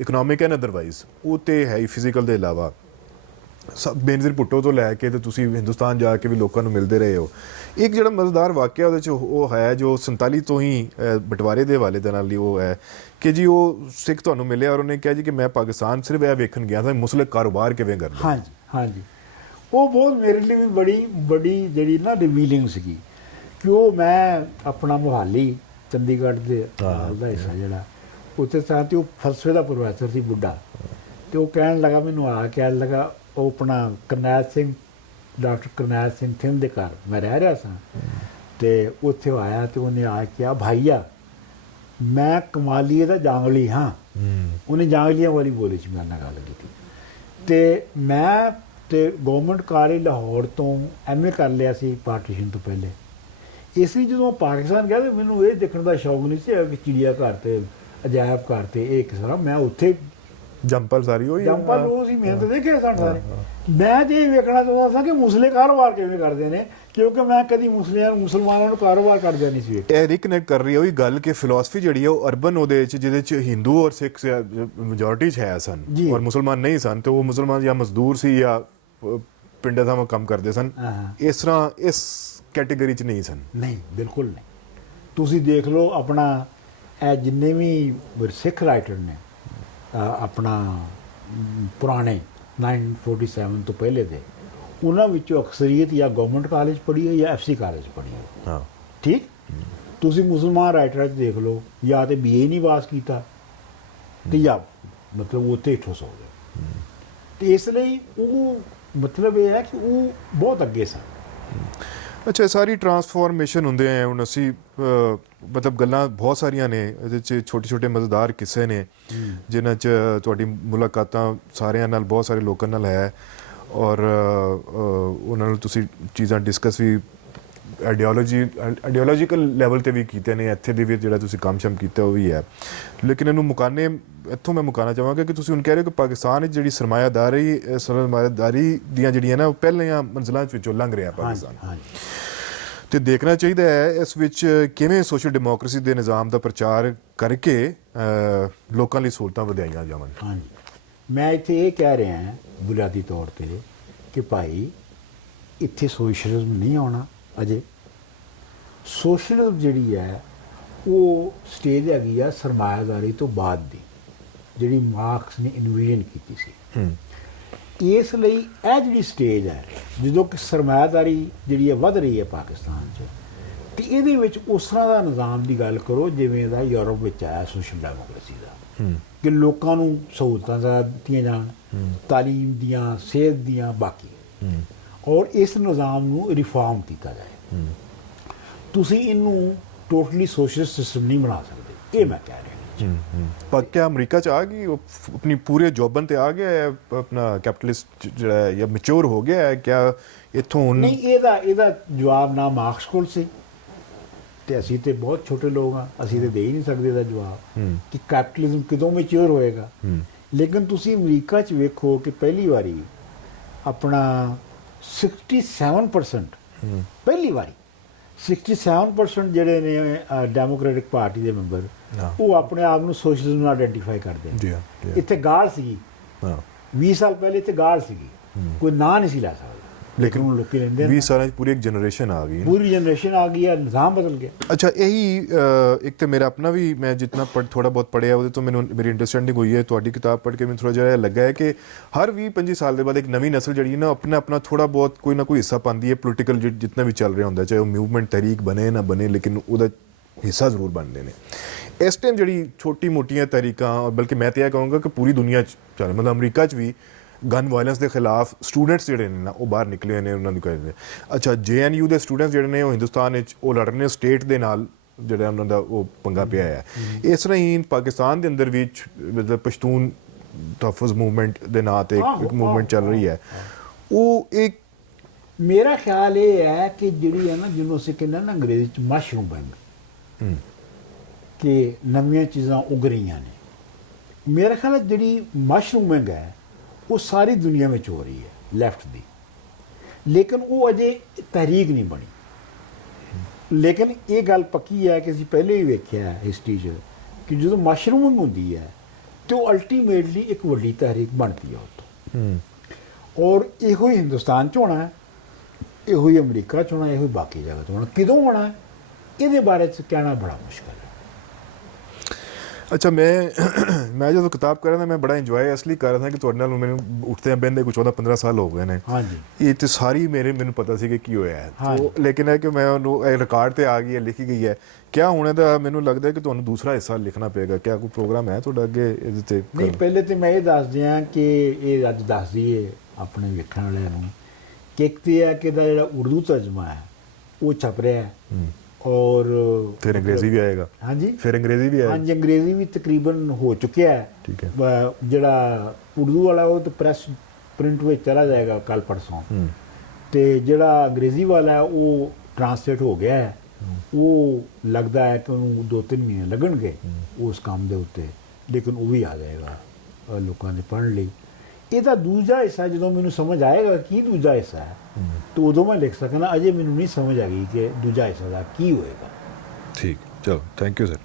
ਇਕਨੋਮਿਕ ਐਂਡ ਅਦਰਵਾਈਜ਼, ਉਹ ਤੇ ਹੈ ਹੀ ਫਿਜ਼ੀਕਲ ਦੇ ਇਲਾਵਾ। ਬੇਨਜ਼ੀਰ ਭੁੱਟੋ ਤੋਂ ਲੈ ਕੇ ਤੇ ਤੁਸੀਂ ਹਿੰਦੁਸਤਾਨ ਜਾ ਕੇ ਵੀ ਲੋਕਾਂ ਨੂੰ ਮਿਲਦੇ ਰਹੇ ਹੋ। ਇੱਕ ਜਿਹੜਾ ਮਜ਼ੇਦਾਰ ਵਾਕਿਆ ਉਹਦੇ 'ਚ ਉਹ ਹੈ ਜੋ 47 ਤੋਂ ਹੀ ਬਟਵਾਰੇ ਦੇ ਹਵਾਲੇ ਦੇ ਨਾਲ ਹੀ ਉਹ ਹੈ ਕਿ ਜੀ ਉਹ ਸਿੱਖ ਤੁਹਾਨੂੰ ਮਿਲਿਆ ਔਰ ਉਹਨੇ ਕਿਹਾ ਜੀ ਕਿ ਮੈਂ ਪਾਕਿਸਤਾਨ ਸਿਰਫ ਇਹ ਵੇਖਣ ਗਿਆ ਸੀ ਮੁਸਲਿਮ ਕਾਰੋਬਾਰ ਕਿਵੇਂ ਕਰਦੇ। ਹਾਂਜੀ ਹਾਂਜੀ, ਉਹ ਬਹੁਤ ਮੇਰੇ ਲਈ ਵੀ ਬੜੀ ਜਿਹੜੀ ਨਾ ਰਿਵੀਲਿੰਗ ਸੀਗੀ, ਕਿ ਉਹ ਮੈਂ ਆਪਣਾ ਮੁਹਾਲੀ ਚੰਡੀਗੜ੍ਹ ਦੇ ਦਾ ਹਿੱਸਾ ਜਿਹੜਾ ਉੱਥੇ ਸਾਂ, ਤੇ ਉਹ ਫਲਸਫੇ ਦਾ ਪ੍ਰੋਫੈਸਰ ਸੀ ਬੁੱਢਾ, ਤੇ ਉਹ ਕਹਿਣ ਲੱਗਾ ਮੈਨੂੰ ਕਹਿਣ ਲੱਗਾ, ਉਹ ਆਪਣਾ ਕਰਨੈਲ ਸਿੰਘ, ਡਾਕਟਰ ਕਰਨੈਲ ਸਿੰਘ ਥਿੰਦ ਦੇ ਘਰ ਮੈਂ ਰਹਿ ਰਿਹਾ ਸਾਂ, ਤੇ ਉੱਥੇ ਆਇਆ ਤੇ ਉਹਨੇ ਆ ਕਿਹਾ, ਭਾਈਆ ਮੈਂ ਕਮਾਲੀਏ ਦਾ ਜਾਂਗਲੀ ਹਾਂ। ਉਹਨੇ ਜਾਂਗਲੀਆਂ ਵਾਲੀ ਬੋਲੀ 'ਚ ਮੇਰੇ ਨਾਲ ਗੱਲ ਕੀਤੀ। ਤੇ ਮੈਂ ਤੇ ਗਵਰਨਮੈਂਟ ਕਾਲਜ ਲਾਹੌਰ ਤੋਂ MA ਕਰ ਲਿਆ ਸੀ ਪਾਰਟੀਸ਼ਨ ਤੋਂ ਪਹਿਲੇ। ਇਸ ਲਈ ਜਦੋਂ ਪਾਕਿਸਤਾਨ ਗਿਆ ਤੇ ਮੈਨੂੰ ਇਹ ਦੇਖਣ ਦਾ ਸ਼ੌਕ ਨਹੀਂ ਸੀ ਕਿ ਚਿੜੀਆ ਘਰ ਤੇ ਅਜਾਇਬ ਘਰ ਤੇ ਇਹ ਕਿਸ ਤਰ੍ਹਾਂ, ਮੈਂ ਉੱਥੇ ਜੰਪਲ ਸਾਰੀ ਹੋਈ ਜੰਪਲ ਉਹ ਸੀ, ਮਿਹਨਤ ਦੇਖੇ ਸਨ ਸਾਰੇ। ਮੈਂ ਤੇ ਇਹ ਵੇਖਣਾ ਚਾਹੁੰਦਾ ਸਾਂ ਕਿ ਮੁਸਲੇ ਕਾਰੋਬਾਰ ਕਿਵੇਂ ਕਰਦੇ ਨੇ, ਕਿਉਂਕਿ ਮੈਂ ਕਦੀ ਮੁਸਲਮਾਨਾਂ ਨੂੰ ਕਾਰੋਬਾਰ ਕਰਦੇ ਨਹੀਂ ਸੀ। ਇਹ ਰਿਕਨੈਕਟ ਕਰ ਰਹੀ ਹੈ ਉਹੀ ਗੱਲ ਕਿ ਫਿਲਾਸਫੀ ਜਿਹੜੀ ਹੈ ਉਹ ਅਰਬਨ ਉਹਦੇ 'ਚ, ਜਿਹਦੇ 'ਚ ਹਿੰਦੂ ਔਰ ਸਿੱਖ ਮੈਜੋਰਿਟੀ 'ਚ ਹੈ ਸਨ ਔਰ ਮੁਸਲਮਾਨ ਨਹੀਂ ਸਨ, ਤੇ ਉਹ ਮੁਸਲਮਾਨ ਜਾਂ ਮਜ਼ਦੂਰ ਸੀ ਜਾਂ ਪਿੰਡਾਂ ਦਾ ਕੰਮ ਕਰਦੇ ਸਨ। ਇਸ ਤਰ੍ਹਾਂ ਇਸ ਕੈਟੇਗਰੀ 'ਚ ਨਹੀਂ ਸਨ। ਨਹੀਂ, ਬਿਲਕੁਲ ਨਹੀਂ। ਤੁਸੀਂ ਦੇਖ ਲਓ ਆਪਣਾ ਇਹ ਜਿੰਨੇ ਵੀ ਸਿੱਖ ਰਾਈਟਰ ਨੇ ਆਪਣਾ ਪੁਰਾਣੇ 947 ਤੋਂ ਪਹਿਲੇ ਦੇ, ਉਹਨਾਂ ਵਿੱਚੋਂ ਅਕਸਰੀਅਤ ਜਾਂ ਗਵਰਨਮੈਂਟ ਕਾਲਜ ਪੜ੍ਹੀ ਹੈ ਜਾਂ FC ਕਾਲਜ ਪੜ੍ਹੀ ਹੈ। ਹਾਂ, ਠੀਕ। ਤੁਸੀਂ ਮੁਸਲਮਾਨ ਰਾਈਟਰਾਂ 'ਚ ਦੇਖ ਲਓ, ਜਾਂ ਤੇ BA ਨਹੀਂ ਪਾਸ ਕੀਤਾ ਤੇ ਜਾਂ ਮਤਲਬ ਉੱਥੇ ਠੋਸ ਹੋ ਗਏ। ਤੇ ਇਸ ਲਈ ਉਹ ਮਤਲਬ ਇਹ ਹੈ ਕਿ ਉਹ ਬਹੁਤ ਅੱਗੇ ਸਨ। ਅੱਛਾ, ਸਾਰੀ ਟਰਾਂਸਫਾਰਮੇਸ਼ਨ ਹੁੰਦੇ ਆ। ਹੁਣ ਅਸੀਂ ਮਤਲਬ ਗੱਲਾਂ ਬਹੁਤ ਸਾਰੀਆਂ ਨੇ ਇਹਦੇ 'ਚ, ਛੋਟੇ ਛੋਟੇ ਮਜ਼ੇਦਾਰ ਕਿੱਸੇ ਨੇ ਜਿਨ੍ਹਾਂ 'ਚ ਤੁਹਾਡੀ ਮੁਲਾਕਾਤਾਂ ਸਾਰਿਆਂ ਨਾਲ, ਬਹੁਤ ਸਾਰੇ ਲੋਕਾਂ ਨਾਲ ਹੈ, ਔਰ ਉਹਨਾਂ ਨਾਲ ਤੁਸੀਂ ਚੀਜ਼ਾਂ ਡਿਸਕਸ ਵੀ ਆਈਡੀਓਲੋਜੀਕਲ ਲੈਵਲ 'ਤੇ ਵੀ ਕੀਤੇ ਨੇ। ਇੱਥੇ ਦੀ ਵੀ ਜਿਹੜਾ ਤੁਸੀਂ ਕੰਮ ਸ਼ਮ ਕੀਤਾ ਉਹ ਵੀ ਹੈ। ਲੇਕਿਨ ਇਹਨੂੰ ਇੱਥੋਂ ਮੈਂ ਮੁਕਾਉਣਾ ਚਾਹਾਂਗਾ ਕਿ ਤੁਸੀਂ ਹੁਣ ਕਹਿ ਰਹੇ ਹੋ ਕਿ ਪਾਕਿਸਤਾਨ ਵਿੱਚ ਜਿਹੜੀ ਸਰਮਾਇਆਦਾਰੀ ਦੀਆਂ ਜਿਹੜੀਆਂ ਨਾ ਉਹ ਪਹਿਲੀਆਂ ਮੰਜ਼ਿਲਾਂ ਵਿੱਚੋਂ ਲੰਘ ਰਿਹਾ ਪਾਕਿਸਤਾਨ, ਤੇ ਦੇਖਣਾ ਚਾਹੀਦਾ ਹੈ ਇਸ ਵਿੱਚ ਕਿਵੇਂ ਸੋਸ਼ਲ ਡੈਮੋਕ੍ਰੇਸੀ ਦੇ ਨਿਜ਼ਾਮ ਦਾ ਪ੍ਰਚਾਰ ਕਰਕੇ ਲੋਕਾਂ ਲਈ ਸਹੂਲਤਾਂ ਵਧਾਈਆਂ ਜਾਵਣ। ਹਾਂਜੀ, ਮੈਂ ਇੱਥੇ ਇਹ ਕਹਿ ਰਿਹਾ ਬੁਨਿਆਦੀ ਤੌਰ 'ਤੇ ਕਿ ਭਾਈ ਇੱਥੇ ਸੋਸ਼ਲਿਜ਼ਮ ਨਹੀਂ ਆਉਣਾ ਅਜੇ। ਸੋਸ਼ਲਿਜ਼ਮ ਜਿਹੜੀ ਹੈ ਉਹ ਸਟੇਜ ਹੈਗੀ ਆ ਸਰਮਾਇਆਦਾਰੀ ਤੋਂ ਬਾਅਦ ਦੀ, ਜਿਹੜੀ ਮਾਰਕਸ ਨੇ ਇਨਵੀਜ਼ਨ ਕੀਤੀ ਸੀ। ਇਸ ਲਈ ਇਹ ਜਿਹੜੀ ਸਟੇਜ ਹੈ ਜਦੋਂ ਕਿ ਸਰਮਾਇਆਦਾਰੀ ਜਿਹੜੀ ਹੈ ਵੱਧ ਰਹੀ ਹੈ ਪਾਕਿਸਤਾਨ 'ਚ, ਤੇ ਇਹਦੇ ਵਿੱਚ ਉਸ ਤਰ੍ਹਾਂ ਦਾ ਨਿਜ਼ਾਮ ਦੀ ਗੱਲ ਕਰੋ ਜਿਵੇਂ ਦਾ ਯੂਰਪ ਵਿੱਚ ਆਇਆ ਸੋਸ਼ਲ ਡੈਮੋਕ੍ਰੇਸੀ ਦਾ, ਕਿ ਲੋਕਾਂ ਨੂੰ ਸਹੂਲਤਾਂ ਜ਼ਿਆਦਾ ਦਿੱਤੀਆਂ ਜਾਣ, ਤਾਲੀਮ ਦੀਆਂ, ਸਿਹਤ ਦੀਆਂ, ਬਾਕੀ, ਔਰ ਇਸ ਨਿਜ਼ਾਮ ਨੂੰ ਰਿਫਾਰਮ ਕੀਤਾ ਜਾਏ। ਤੁਸੀਂ ਇਹਨੂੰ ਟੋਟਲੀ ਸੋਸ਼ਲਿਸਟ ਸਿਸਟਮ ਨਹੀਂ ਬਣਾ ਸਕਦੇ, ਇਹ ਮੈਂ ਕਹਿ ਰਿਹਾ। ਪਰ ਕਿਆ ਅਮਰੀਕਾ ਚ ਆ ਗਈ ਉਹ ਆਪਣੀ ਪੂਰੇ ਜੋਬਨ ਤੇ ਆ ਗਿਆ ਹੈ, ਆਪਣਾ ਕੈਪੀਟਲਿਸਟ ਜਿਹੜਾ ਹੈ ਜਾਂ ਮੈਚੁਰ ਹੋ ਗਿਆ ਹੈ? ਕਿਆ ਇੱਥੋਂ ਹੁਣ ਨਹੀਂ, ਇਹਦਾ ਜਵਾਬ ਨਾ ਮਾਰਕਸ ਕੋਲ ਸੀ, ਤੇ ਅਸੀਂ ਤੇ ਬਹੁਤ ਛੋਟੇ ਲੋਕ ਹਾਂ, ਅਸੀਂ ਤੇ ਦੇ ਹੀ ਨਹੀਂ ਸਕਦੇ ਇਹਦਾ ਜਵਾਬ ਕਿ ਕੈਪੀਟਲਿਜ਼ਮ ਕਦੋਂ ਮੈਚੁਰ ਹੋਏਗਾ। ਲੇਕਿਨ ਤੁਸੀਂ ਅਮਰੀਕਾ 'ਚ ਵੇਖੋ ਕਿ ਪਹਿਲੀ ਵਾਰੀ ਆਪਣਾ 67% ਪਹਿਲੀ ਵਾਰੀ 67% ਜਿਹੜੇ ਨੇ ਡੈਮੋਕ੍ਰੈਟਿਕ ਪਾਰਟੀ ਦੇ ਮੈਂਬਰ ਉਹ ਆਪਣੇ ਆਪ ਨੂੰ ਸੋਸ਼ਲਿਜ਼ਮ ਨਾਲ ਆਇਡੈਂਟੀਫਾਈ ਕਰਦੇ ਨੇ। ਇੱਥੇ ਗਾਲ ਸੀਗੀ, 20 ਸਾਲ ਪਹਿਲੇ ਇੱਥੇ ਗਾਲ ਸੀਗੀ, ਕੋਈ ਨਾਂ ਨਹੀਂ ਸੀ ਲੈ ਸਕਦਾ, ਲੇਕਿਨ ਹੁਣ ਲੋਕੀ ਲੈਂਦੇ ਨੇ। 20 ਸਾਲਾਂ 'ਚ ਪੂਰੀ ਇੱਕ ਜਨਰੇਸ਼ਨ ਆ ਗਈ, ਪੂਰੀ ਜਨਰੇਸ਼ਨ ਆ ਗਈ ਹੈ, ਨਿਜ਼ਾਮ ਬਦਲ ਗਿਆ। ਅੱਛਾ, ਇਹੀ ਇੱਕ ਤੇ ਮੇਰਾ ਆਪਣਾ ਵੀ, ਮੈਂ ਜਿੰਨਾ ਥੋੜਾ ਬਹੁਤ ਪੜ੍ਹਿਆ ਉਹਦੇ ਤੋਂ ਮੈਨੂੰ ਮੇਰੀ ਅੰਡਰਸਟੈਂਡਿੰਗ ਹੋਈ ਹੈ, ਤੁਹਾਡੀ ਕਿਤਾਬ ਪੜ੍ਹ ਕੇ ਮੈਨੂੰ ਥੋੜਾ ਜਿਹਾ ਲੱਗਾ ਹੈ ਕਿ ਹਰ 20-25 ਸਾਲ ਦੇ ਬਾਅਦ ਇੱਕ ਨਵੀਂ ਨਸਲ ਜਿਹੜੀ ਨਾ ਆਪਣਾ ਥੋੜਾ ਬਹੁਤ ਕੋਈ ਨਾ ਕੋਈ ਹਿੱਸਾ ਪਾਉਂਦੀ ਹੈ ਪੋਲੀਟੀਕਲ ਜਿੰਨਾ ਵੀ ਚੱਲ ਰਿਹਾ ਹੁੰਦਾ, ਚਾਹੇ ਉਹ ਮੂਵਮੈਂਟ ਤਹਿਰੀਕ ਬਣੇ ਨਾ ਬਣੇ, ਲੇਕਿਨ ਉਹਦਾ ਹਿੱਸਾ ਜ਼ਰੂਰ ਬਣਦੇ ਨੇ। ਇਸ ਟਾਈਮ ਜਿਹੜੀ ਛੋਟੀ ਮੋਟੀਆਂ ਤਹਿਰੀਕਾਂ, ਬਲਕਿ ਮੈਂ ਤਾਂ ਇਹ ਕਹਾਂਗਾ ਕਿ ਪੂਰੀ ਦੁਨੀਆ 'ਚ ਚੱਲ, ਮਤਲਬ ਅਮਰੀਕਾ 'ਚ ਵੀ ਗਨ ਵਾਇਲੈਂਸ ਦੇ ਖਿਲਾਫ ਸਟੂਡੈਂਟਸ ਜਿਹੜੇ ਨੇ ਨਾ ਉਹ ਬਾਹਰ ਨਿਕਲੇ ਨੇ, ਉਹਨਾਂ ਨੂੰ ਕਹਿੰਦੇ। ਅੱਛਾ, JNU ਦੇ ਸਟੂਡੈਂਟਸ ਜਿਹੜੇ ਨੇ ਉਹ ਹਿੰਦੁਸਤਾਨ ਵਿੱਚ ਉਹ ਲੜ ਰਹੇ ਨੇ ਸਟੇਟ ਦੇ ਨਾਲ, ਜਿਹੜਾ ਉਹਨਾਂ ਦਾ ਉਹ ਪੰਗਾ ਪਿਆ ਹੈ। ਇਸ ਤਰ੍ਹਾਂ ਹੀ ਪਾਕਿਸਤਾਨ ਦੇ ਅੰਦਰ ਵੀ ਮਤਲਬ ਪਸ਼ਤੂਨ ਤਹਫੁਜ਼ ਮੂਵਮੈਂਟ ਦੇ ਨਾਂ ਤੇ ਇੱਕ ਮੂਵਮੈਂਟ ਚੱਲ ਰਹੀ ਹੈ। ਉਹ ਇੱਕ ਮੇਰਾ ਖਿਆਲ ਇਹ ਹੈ ਕਿ ਜਿਹੜੀ ਹੈ ਨਾ, ਜਿਹਨੂੰ ਅਸੀਂ ਕਹਿੰਦੇ ਨਾ ਅੰਗਰੇਜ਼ੀ 'ਚ ਮਸ਼ਰੂਮ ਬੈਂਕ, ਕਿ ਨਵੀਆਂ ਚੀਜ਼ਾਂ ਉੱਗ ਰਹੀਆਂ ਨੇ। ਮੇਰਾ ਖਿਆਲ ਹੈ ਜਿਹੜੀ ਮਸ਼ਰੂਮਿੰਗ ਹੈ ਉਹ ਸਾਰੀ ਦੁਨੀਆ ਵਿੱਚ ਹੋ ਰਹੀ ਹੈ ਲੈਫਟ ਦੀ, ਲੇਕਿਨ ਉਹ ਅਜੇ ਤਹਿਰੀਕ ਨਹੀਂ ਬਣੀ। ਲੇਕਿਨ ਇਹ ਗੱਲ ਪੱਕੀ ਹੈ ਕਿ ਅਸੀਂ ਪਹਿਲੇ ਹੀ ਵੇਖਿਆ ਹੈ ਹਿਸਟਰੀ 'ਚ ਕਿ ਜਦੋਂ ਮਸ਼ਰੂਮਿੰਗ ਹੁੰਦੀ ਹੈ ਤੇ ਉਹ ਅਲਟੀਮੇਟਲੀ ਇੱਕ ਵੱਡੀ ਤਹਿਰੀਕ ਬਣਦੀ ਹੈ ਉਹ। ਔਰ ਇਹੋ ਹੀ ਹਿੰਦੁਸਤਾਨ 'ਚ ਹੋਣਾ ਹੈ, ਇਹੋ ਹੀ ਅਮਰੀਕਾ 'ਚ ਹੋਣਾ, ਇਹੋ ਹੀ ਬਾਕੀ ਜਗ੍ਹਾ 'ਚ ਹੋਣਾ। ਕਿਦੋਂ ਹੋਣਾ ਹੈ ਇਹਦੇ ਬਾਰੇ 'ਚ ਕਹਿਣਾ ਬੜਾ ਮੁਸ਼ਕਲ ਹੈ। ਅੱਛਾ, ਮੈਂ ਜਦੋਂ ਕਿਤਾਬ ਕਰ ਰਿਹਾ था, मैं बड़ा ਇੰਜੋਏ ਇਸ ਲਈ ਕਰ ਰਿਹਾ था ਕਿ ਤੁਹਾਡੇ ਨਾਲ ਮੈਨੂੰ ਉੱਠਦੇ ਬਹਿੰਦੇ ਕੁਝ 14-15 ਸਾਲ ਹੋ ਗਏ ਨੇ। ਹਾਂਜੀ, ਇਹ ਤੇ ਸਾਰੀ ਮੈਨੂੰ ਪਤਾ ਸੀ ਕਿ ਕੀ ਹੋਇਆ ਹੈ, ਲੇਕਿਨ ਹੈ ਕਿ ਮੈਂ ਉਹਨੂੰ ਇਹ ਰਿਕਾਰਡ ਤੇ ਆ ਗਈ ਹੈ, ਲਿਖੀ ਗਈ ਹੈ। ਕਿਆ ਹੋਣਾ ਦਾ ਮੈਨੂੰ ਲੱਗਦਾ ਹੈ ਕਿ ਤੁਹਾਨੂੰ ਦੂਸਰਾ ਹਿੱਸਾ ਲਿਖਣਾ ਪਏਗਾ। ਕਿਆ ਕੋਈ ਪ੍ਰੋਗਰਾਮ ਹੈ ਤੁਹਾਡਾ ਅੱਗੇ ਇਹਦੇ ਤੇ? ਨਹੀਂ, ਪਹਿਲੇ ਤੇ ਮੈਂ ਇਹ ਦੱਸ ਦਿਆਂ ਕਿ ਇਹ ਅੱਜ ਦੱਸ ਦਈਏ ਆਪਣੇ ਵੇਖਣ ਵਾਲਿਆਂ ਨੂੰ ਕਿ ਇੱਕ ਤੇ ਹੈ ਕਿ ਇਹਦਾ ਜਿਹੜਾ ਉਰਦੂ ਤਰਜਮਾ ਹੈ ਉਹ ਛਪ ਰਿਹਾ ਹੈ, ਔਰ ਫਿਰ ਅੰਗਰੇਜ਼ੀ ਵੀ ਆਏਗਾ। ਹਾਂਜੀ, ਫਿਰ ਅੰਗਰੇਜ਼ੀ ਵੀ ਆਏਗਾ। ਹਾਂਜੀ, ਅੰਗਰੇਜ਼ੀ ਵੀ ਤਕਰੀਬਨ ਹੋ ਚੁੱਕਿਆ ਹੈ। ਠੀਕ ਹੈ। ਜਿਹੜਾ ਉਰਦੂ ਵਾਲਾ ਉਹ ਤਾਂ ਪ੍ਰੈਸ ਪ੍ਰਿੰਟ ਵਿੱਚ ਚਲਾ ਜਾਏਗਾ ਕੱਲ ਪਰਸੋਂ, ਤੇ ਜਿਹੜਾ ਅੰਗਰੇਜ਼ੀ ਵਾਲਾ ਹੈ ਉਹ ਟਰਾਂਸਲੇਟ ਹੋ ਗਿਆ ਹੈ। ਉਹ ਲੱਗਦਾ ਹੈ ਕਿ ਉਹਨੂੰ 2-3 ਮਹੀਨੇ ਲੱਗਣਗੇ ਉਸ ਕੰਮ ਦੇ ਉੱਤੇ, ਲੇਕਿਨ ਉਹ ਵੀ ਆ ਜਾਏਗਾ ਲੋਕਾਂ ਦੇ ਪੜ੍ਹਨ ਲਈ। ਇਹਦਾ ਦੂਜਾ ਹਿੱਸਾ ਜਦੋਂ ਮੈਨੂੰ ਸਮਝ ਆਏਗਾ ਕੀ ਦੂਜਾ ਹਿੱਸਾ ਹੈ, ਤਾਂ ਉਦੋਂ ਮੈਂ ਲਿਖ ਸਕਦਾ। ਅਜੇ ਮੈਨੂੰ ਨਹੀਂ ਸਮਝ ਆ ਗਈ ਕਿ ਦੂਜਾ ਹਿੱਸਾ ਦਾ ਕੀ ਹੋਏਗਾ। ਠੀਕ, ਚਲੋ, ਥੈਂਕ ਯੂ ਸਰ।